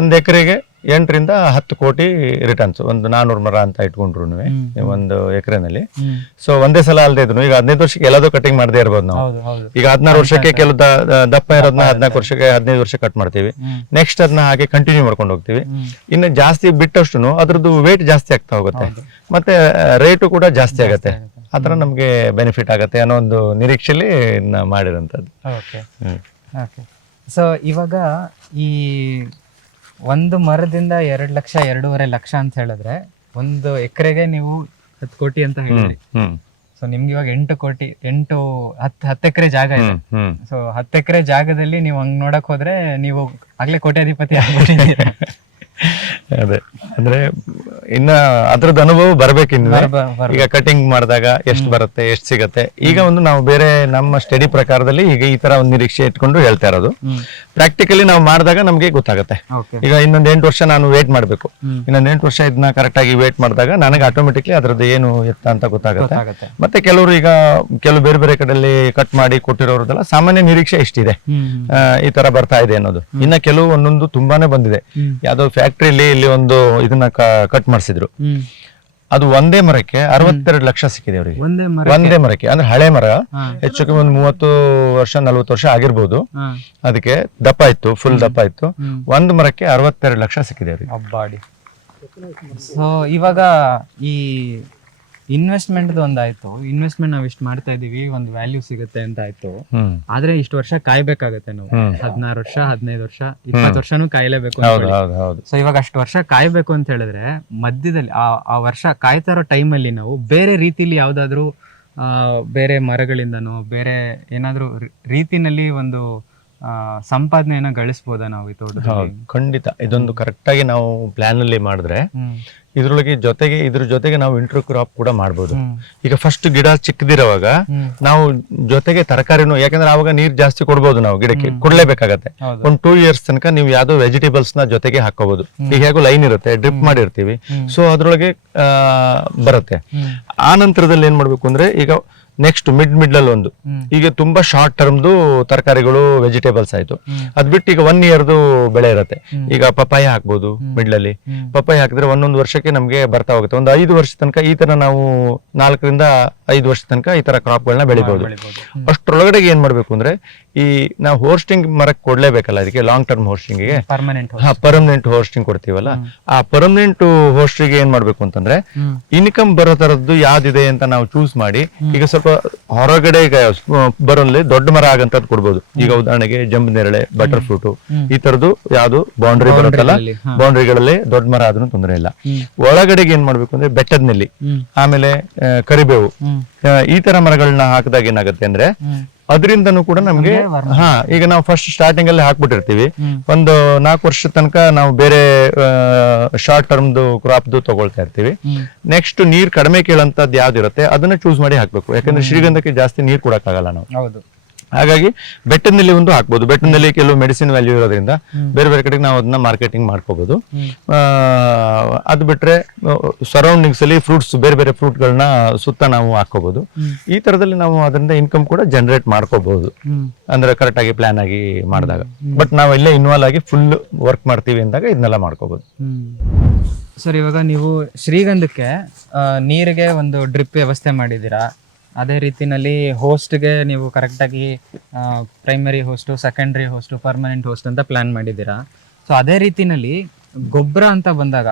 1 ಎಕರೆಗೆ 8ರಿಂದ 10 ಕೋಟಿ ರಿಟರ್ನ್ಸ್, ಒಂದು 400 ಮರ ಅಂತ ಇಟ್ಕೊಂಡ್ರು ಒಂದು ಎಕರೆನಲ್ಲಿ. ಸೊ ಒಂದೇ ಸಲ ಅಲ್ಲದೆ ಇದ್ರು ಈಗ 15 ವರ್ಷಕ್ಕೆ ಎಲ್ಲದೂ ಕಟಿಂಗ್ ಮಾಡದೇ ಇರ್ಬೋದು ನಾವು. ಈಗ 16 ವರ್ಷಕ್ಕೆ ಕೆಲವು ದಪ್ಪ ಇರೋದನ್ನ 14 ವರ್ಷಕ್ಕೆ 15 ವರ್ಷ ಕಟ್ ಮಾಡ್ತೀವಿ. ನೆಕ್ಸ್ಟ್ ಅದನ್ನ ಹಾಗೆ ಕಂಟಿನ್ಯೂ ಮಾಡ್ಕೊಂಡು ಹೋಗ್ತೀವಿ. ಇನ್ನು ಜಾಸ್ತಿ ಬಿಟ್ಟಷ್ಟು ಅದ್ರದ್ದು ವೇಟ್ ಜಾಸ್ತಿ ಆಗ್ತಾ ಹೋಗುತ್ತೆ, ಮತ್ತೆ ರೇಟು ಕೂಡ ಜಾಸ್ತಿ ಆಗತ್ತೆ. ಆತರ ನಮ್ಗೆ ಬೆನಿಫಿಟ್ ಆಗತ್ತೆ ಅನ್ನೋ ಒಂದು ನಿರೀಕ್ಷೆಯಲ್ಲಿ ಮಾಡಿರೋಂಥದ್ದು. ಸೊ ಇವಾಗ ಈ ಒಂದು ಮರದಿಂದ 2 ಲಕ್ಷ 2.5 ಲಕ್ಷ ಅಂತ ಹೇಳಿದ್ರೆ ಒಂದು ಎಕರೆಗೆ ನೀವು 10 ಕೋಟಿ ಅಂತ ಹೇಳಿದ್ರಿ. ಸೊ ನಿಮ್ಗೆ ಇವಾಗ 8 ಕೋಟಿ 10 ಎಕರೆ ಜಾಗ ಇದೆ. ಸೊ 10 ಎಕರೆ ಜಾಗದಲ್ಲಿ ನೀವು ಹಂಗ್ ನೋಡಕ್ ಹೋದ್ರೆ ನೀವು ಆಗ್ಲೇ ಕೋಟ್ಯಾಧಿಪತಿ ಆಗ್ಬಿಟ್ಟಿದ್ದೀರಾ. ಅದೇ ಅಂದ್ರೆ ಇನ್ನ ಅದ್ರದ್ದು ಅನುಭವ ಬರ್ಬೇಕಿನ್ನು. ಈಗ ಕಟಿಂಗ್ ಮಾಡಿದಾಗ ಎಷ್ಟು ಬರುತ್ತೆ, ಎಷ್ಟು ಸಿಗತ್ತೆ, ಈಗ ಒಂದು ನಾವು ಬೇರೆ ನಮ್ಮ ಸ್ಟಡಿ ಪ್ರಕಾರದಲ್ಲಿ ಈಗ ಈ ತರ ಒಂದು ನಿರೀಕ್ಷೆ ಇಟ್ಕೊಂಡು ಹೇಳ್ತಾ ಇರೋದು. ಪ್ರಾಕ್ಟಿಕಲಿ ನಾವು ಮಾಡಿದಾಗ ನಮ್ಗೆ ಗೊತ್ತಾಗುತ್ತೆ. ಈಗ ಇನ್ನೊಂದ್ 8 ವರ್ಷ ನಾನು ವೇಟ್ ಮಾಡ್ಬೇಕು, ಇನ್ನೊಂದ್ 8 ವರ್ಷ ಇದನ್ನ ಕರೆಕ್ಟ್ ಆಗಿ ವೇಟ್ ಮಾಡಿದಾಗ ನನಗೆ ಆಟೋಮೆಟಿಕ್ಲಿ ಅದ್ರದ್ದು ಏನು ಎತ್ತ ಅಂತ ಗೊತ್ತಾಗುತ್ತೆ. ಮತ್ತೆ ಕೆಲವರು ಈಗ ಕೆಲವು ಬೇರೆ ಬೇರೆ ಕಡೆಯಲ್ಲಿ ಕಟ್ ಮಾಡಿ ಕೊಟ್ಟಿರೋರದೆಲ್ಲ ಸಾಮಾನ್ಯ ನಿರೀಕ್ಷೆ ಇಷ್ಟಿದೆ, ಈ ತರ ಬರ್ತಾ ಇದೆ ಅನ್ನೋದು. ಇನ್ನ ಕೆಲವು ಒಂದೊಂದು ತುಂಬಾನೇ ಬಂದಿದೆ. ಯಾವ್ದೋ ಫ್ಯಾಕ್ಟ್ರಿಲಿ ಇಲ್ಲಿ ಒಂದು ಇದನ್ನ ಕಟ್ ಮಾಡಿಸಿದ್ರು, ಅದು ಒಂದೇ ಮರಕ್ಕೆ 62 ಲಕ್ಷ ಸಿಕ್ಕಿದೆ ಅವರಿಗೆ. ಒಂದೇ ಮರಕ್ಕೆ ಅಂದ್ರೆ ಹಳೆ ಮರ, ಹೆಚ್ಚು ಕಮ್ಮಿ ಒಂದು 30 ವರ್ಷ 40 ವರ್ಷ ಆಗಿರ್ಬೋದು. ಅದಕ್ಕೆ ದಪ್ಪ ಇತ್ತು, ಫುಲ್ ದಪ್ಪ ಇತ್ತು. ಒಂದು ಮರಕ್ಕೆ 62 ಲಕ್ಷ ಸಿಕ್ಕಿದೆ ಅವರಿಗೆ. ಅಬ್ಬಾಡಿ. ಸೊ ಇವಾಗ ಈ ಇನ್ವೆಸ್ಟ್ಮೆಂಟ್ ಒಂದಾಯ್ತು, ಇನ್ವೆಸ್ಟ್ಮೆಂಟ್ ನಾವ್ ಇಷ್ಟು ಮಾಡ್ತಾ ಇದೀವಿ, ಒಂದು ವ್ಯಾಲ್ಯೂ ಸಿಗುತ್ತೆ ಅಂತ ಆಯ್ತು. ಆದ್ರೆ ಇಷ್ಟು ವರ್ಷ ಕಾಯ್ಬೇಕಾಗತ್ತೆ ನಾವು. 16 ವರ್ಷ 15 ವರ್ಷ 20 ವರ್ಷನೂ ಕಾಯ್ಲೇಬೇಕು. ಸೊ ಇವಾಗ ಅಷ್ಟು ವರ್ಷ ಕಾಯ್ಬೇಕು ಅಂತ ಹೇಳಿದ್ರೆ ಮಧ್ಯದಲ್ಲಿ ಆ ವರ್ಷ ಕಾಯ್ತಾ ಇರೋ ಟೈಮಲ್ಲಿ ನಾವು ಬೇರೆ ರೀತಿಲಿ ಯಾವ್ದಾದ್ರು ಬೇರೆ ಮರಗಳಿಂದನೋ ಬೇರೆ ಏನಾದ್ರು ರೀತಿನಲ್ಲಿ ಒಂದು ಸಂಪಾದನೆಯನ್ನ ಗಳಿಸಬಹುದಾ ನಾವು ಈ ತೋಟದಲ್ಲಿ? ಖಂಡಿತ. ಇದೊಂದು ಕರೆಕ್ಟ್ ಆಗಿ ನಾವು ಪ್ಲಾನ್ ಅಲ್ಲಿ ಮಾಡಿದ್ರೆ ಇದ್ರ ಜೊತೆಗೆ ನಾವು ಇಂಟರ್ ಕ್ರಾಪ್ ಕೂಡ ಮಾಡ್ಬೋದು. ಈಗ ಫಸ್ಟ್ ಗಿಡ ಚಿಕ್ಕದಿರುವಾಗ ನಾವು ಜೊತೆಗೆ ತರಕಾರಿನೂ, ಯಾಕಂದ್ರೆ ಅವಾಗ ನೀರ್ ಜಾಸ್ತಿ ಕೊಡ್ಬೋದು, ನಾವು ಗಿಡಕ್ಕೆ ಕೊಡ್ಲೇಬೇಕಾಗತ್ತೆ. ಒಂದು 2 years ತನಕ ನೀವು ಯಾವ್ದೋ ವೆಜಿಟೇಬಲ್ಸ್ ನ ಜೊತೆಗೆ ಹಾಕೋಬಹುದು. ಈಗ ಹೇಗೋ ಲೈನ್ ಇರುತ್ತೆ, ಡ್ರಿಪ್ ಮಾಡಿರ್ತೀವಿ, ಸೊ ಅದ್ರೊಳಗೆ ಬರುತ್ತೆ. ಆ ನಂತರದಲ್ಲಿ ಏನ್ ಮಾಡ್ಬೇಕು ಅಂದ್ರೆ ಈಗ ನೆಕ್ಸ್ಟ್ ಮಿಡ್ಲ್ ಒಂದು ಈಗ ತುಂಬಾ ಶಾರ್ಟ್ ಟರ್ಮ್ದು ತರಕಾರಿಗಳು ವೆಜಿಟೇಬಲ್ಸ್ ಆಯ್ತು. ಅದ್ ಬಿಟ್ಟು ಈಗ 1 yearದು ಬೆಳೆ ಇರುತ್ತೆ. ಈಗ ಪಪ್ಪಾಯ ಹಾಕ್ಬೋದು ಮಿಡ್ಲ್ ಅಲ್ಲಿ. ಪಪ್ಪಾಯ ಹಾಕಿದ್ರೆ 1 ವರ್ಷಕ್ಕೆ ನಮ್ಗೆ ಬರ್ತಾ ಹೋಗುತ್ತೆ. ಒಂದು 5 ವರ್ಷ ತನಕ ಈ ತರ ನಾವು 4ರಿಂದ 5 ವರ್ಷ ತನಕ ಈ ತರ ಕ್ರಾಪ್ ಗಳನ್ನ ಬೆಳಿಬಹುದು. ಅಷ್ಟ್ರೊಳಗಡೆ ಏನ್ ಮಾಡ್ಬೇಕು ಅಂದ್ರೆ ಈ ನಾವು ಹೋಸ್ಟಿಂಗ್ ಮರಕ್ಕೆ ಕೊಡ್ಲೇಬೇಕಲ್ಲ, ಅದಕ್ಕೆ ಲಾಂಗ್ ಟರ್ಮ್ ಹೋಸ್ಟಿಂಗ್ಗೆ ಪರ್ಮನೆಂಟ್ ಹೋಸ್ಟಿಂಗ್ ಕೊಡ್ತೀವಲ್ಲ, ಆ ಪರ್ಮನೆಂಟ್ ಹೋಸ್ಟಿಂಗ್ ಏನ್ ಮಾಡ್ಬೇಕು ಅಂತಂದ್ರೆ ಇನ್ಕಮ್ ಬರೋ ತರದ್ದು ಯಾವ್ದಿದೆ ಅಂತ ನಾವು ಚೂಸ್ ಮಾಡಿ, ಈಗ ಸ್ವಲ್ಪ ಹೊರಗಡೆ ಬರೋಲ್ಲಿ ದೊಡ್ಡ ಮರ ಆಗಂತದ್ ಕೊಡ್ಬೋದು. ಈಗ ಉದಾಹರಣೆಗೆ ಜಂಬು ನೇರಳೆ, ಬಟರ್ ಫ್ರೂಟ್, ಈ ತರದ್ದು ಯಾವ್ದು ಬೌಂಡ್ರಿ ಬರುತ್ತಲ್ಲ, ಬೌಂಡ್ರಿಗಳಲ್ಲಿ ದೊಡ್ಡ ಮರ ಆದ್ರೂ ತೊಂದರೆ ಇಲ್ಲ. ಒಳಗಡೆಗೆ ಏನ್ ಮಾಡ್ಬೇಕು ಅಂದ್ರೆ ಬೆಟ್ಟದ ನೆಲ್ಲಿ, ಆಮೇಲೆ ಕರಿಬೇವು, ಈ ತರ ಮರಗಳನ್ನ ಹಾಕಿದಾಗ ಏನಾಗುತ್ತೆ ಅಂದ್ರೆ ಅದರಿಂದನೂ ಕೂಡ ನಮ್ಗೆ ಈಗ ನಾವು ಫಸ್ಟ್ ಸ್ಟಾರ್ಟಿಂಗ್ ಅಲ್ಲಿ ಹಾಕ್ಬಿಟ್ಟಿರ್ತೀವಿ. ಒಂದು 4 ವರ್ಷ ತನಕ ನಾವು ಬೇರೆ ಶಾರ್ಟ್ ಟರ್ಮ್ದು ಕ್ರಾಪ್ದು ತಗೊಳ್ತಾ ಇರ್ತೀವಿ. ನೆಕ್ಸ್ಟ್ ನೀರ್ ಕಡಿಮೆ ಕೇಳಂತದ್ದು ಯಾವ್ದಿರುತ್ತೆ ಅದನ್ನ ಚೂಸ್ ಮಾಡಿ ಹಾಕ್ಬೇಕು. ಯಾಕಂದ್ರೆ ಶ್ರೀಗಂಧಕ್ಕೆ ಜಾಸ್ತಿ ನೀರ್ ಕೊಡಕ್ಕಾಗಲ್ಲ ನಾವು. ಹಾಗಾಗಿ ಬೆಟ್ಟದಲ್ಲಿ ಒಂದು ಹಾಕ್ಬೋದು. ಬೆಟ್ಟದಲ್ಲಿ ಕೆಲವು ಮೆಡಿಸಿನ್ ವ್ಯಾಲ್ಯೂ ಇರೋದ್ರಿಂದ ಬೇರೆ ಬೇರೆ ಕಡೆಗೆ ನಾವು ಅದನ್ನ ಮಾರ್ಕೆಟಿಂಗ್ ಮಾಡ್ಕೋಬಹುದು. ಅದು ಬಿಟ್ರೆ ಸರೌಂಡಿಂಗ್ಸ್ ಅಲ್ಲಿ ಫ್ರೂಟ್ಸ್, ಬೇರೆ ಬೇರೆ ಫ್ರೂಟ್ಗಳನ್ನ ಸುತ್ತ ನಾವು ಹಾಕೋಬಹುದು. ಈ ತರದಲ್ಲಿ ನಾವು ಅದರಿಂದ ಇನ್ಕಮ್ ಕೂಡ ಜನರೇಟ್ ಮಾಡ್ಕೋಬಹುದು, ಅಂದ್ರೆ ಕರೆಕ್ಟ್ ಆಗಿ ಪ್ಲಾನ್ ಆಗಿ ಮಾಡಿದಾಗ. ಬಟ್ ನಾವು ಇಲ್ಲೇ ಇನ್ವಾಲ್ವ್ ಆಗಿ ಫುಲ್ ವರ್ಕ್ ಮಾಡ್ತೀವಿ ಅಂದಾಗ ಇದನ್ನೆಲ್ಲ ಮಾಡ್ಕೋಬಹುದು. ಸರ್, ಇವಾಗ ನೀವು ಶ್ರೀಗಂಧಕ್ಕೆ ನೀರಿಗೆ ಒಂದು ಡ್ರಿಪ್ ವ್ಯವಸ್ಥೆ ಮಾಡಿದ್ದೀರಾ. ಅದೇ ರೀತಿನಲ್ಲಿ ಹೋಸ್ಟ್ಗೆ ನೀವು ಕರೆಕ್ಟಾಗಿ primary host, secondary host, permanent host ಅಂತ ಪ್ಲಾನ್ ಮಾಡಿದ್ದೀರಾ. ಸೊ ಅದೇ ರೀತಿನಲ್ಲಿ ಗೊಬ್ಬರ ಅಂತ ಬಂದಾಗ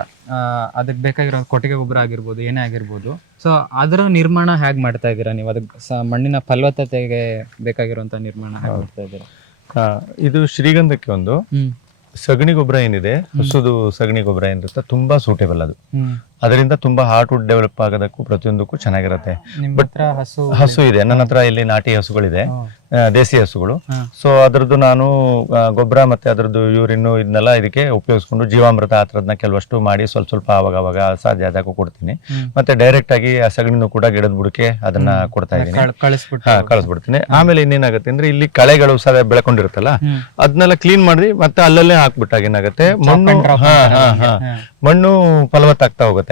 ಅದಕ್ಕೆ ಬೇಕಾಗಿರೋ ಕೊಟ್ಟಿಗೆ ಗೊಬ್ಬರ ಆಗಿರ್ಬೋದು, ಏನೇ ಆಗಿರ್ಬೋದು, ಸೊ ಅದರ ನಿರ್ಮಾಣ ಹೇಗೆ ಮಾಡ್ತಾ ಇದ್ದೀರಾ ನೀವು? ಅದಕ್ಕೆ ಮಣ್ಣಿನ ಫಲವತ್ತತೆಗೆ ಬೇಕಾಗಿರುವಂಥ ನಿರ್ಮಾಣ ಹೇಗೆ ಮಾಡ್ತಾ ಇದ್ದೀರಾ? ಇದು ಶ್ರೀಗಂಧಕ್ಕೆ ಒಂದು ಸಗಣಿ ಗೊಬ್ಬರ ಏನಿದೆ, ಹಸುದು ಸಗಣಿ ಗೊಬ್ಬರ ಏನಿರುತ್ತೆ, ತುಂಬಾ ಸೂಟೇಬಲ್ ಅದು. ಅದರಿಂದ ತುಂಬಾ ಹಾರ್ಟ್ ವುಡ್ ಡೆವಲಪ್ ಆಗೋದಕ್ಕೂ ಪ್ರತಿಯೊಂದಕ್ಕೂ ಚೆನ್ನಾಗಿರುತ್ತೆ. ಬಟ್ ಹಸು ಇದೆ ನನ್ನ ಹತ್ರ, ಇಲ್ಲಿ ನಾಟಿ ಹಸುಗಳಿದೆ, ದೇಸಿ ಹಸುಗಳು. ಸೊ ಅದ್ರದ್ದು ನಾನು ಗೊಬ್ಬರ ಮತ್ತೆ ಅದ್ರದ್ದು ಯೂರಿನ್ ಇದನ್ನೆಲ್ಲ ಇದಕ್ಕೆ ಉಪಯೋಗಿಸ್ಕೊಂಡು ಜೀವಾಮೃತ ಆ ಥರದ್ನ ಕೆಲವಷ್ಟು ಮಾಡಿ ಸ್ವಲ್ಪ ಸ್ವಲ್ಪ ಅವಾಗ ಸಾಧ್ಯ ಆದಾಗ ಕೊಡ್ತೀನಿ. ಮತ್ತೆ ಡೈರೆಕ್ಟ್ ಆಗಿ ಆ ಸಗಣಿನೂ ಕೂಡ ಗಿಡದ ಬುಡಕ್ಕೆ ಅದನ್ನ ಕೊಡ್ತಾ ಇದ್ದೀನಿ, ಕಳಿಸ್ಬಿಡ್ತೀನಿ. ಆಮೇಲೆ ಇನ್ನೇನಾಗುತ್ತೆ ಅಂದ್ರೆ ಇಲ್ಲಿ ಕಳೆಗಳು ಸಹ ಬೆಳ್ಕೊಂಡಿರುತ್ತಲ್ಲ, ಅದನ್ನೆಲ್ಲ ಕ್ಲೀನ್ ಮಾಡಿ ಮತ್ತೆ ಅಲ್ಲಲ್ಲೇ ಹಾಕ್ಬಿಟ್ಟಾಗ ಏನಾಗುತ್ತೆ, ಮಣ್ಣು ಫಲವತ್ತಾಗ್ತಾ ಹೋಗುತ್ತೆ.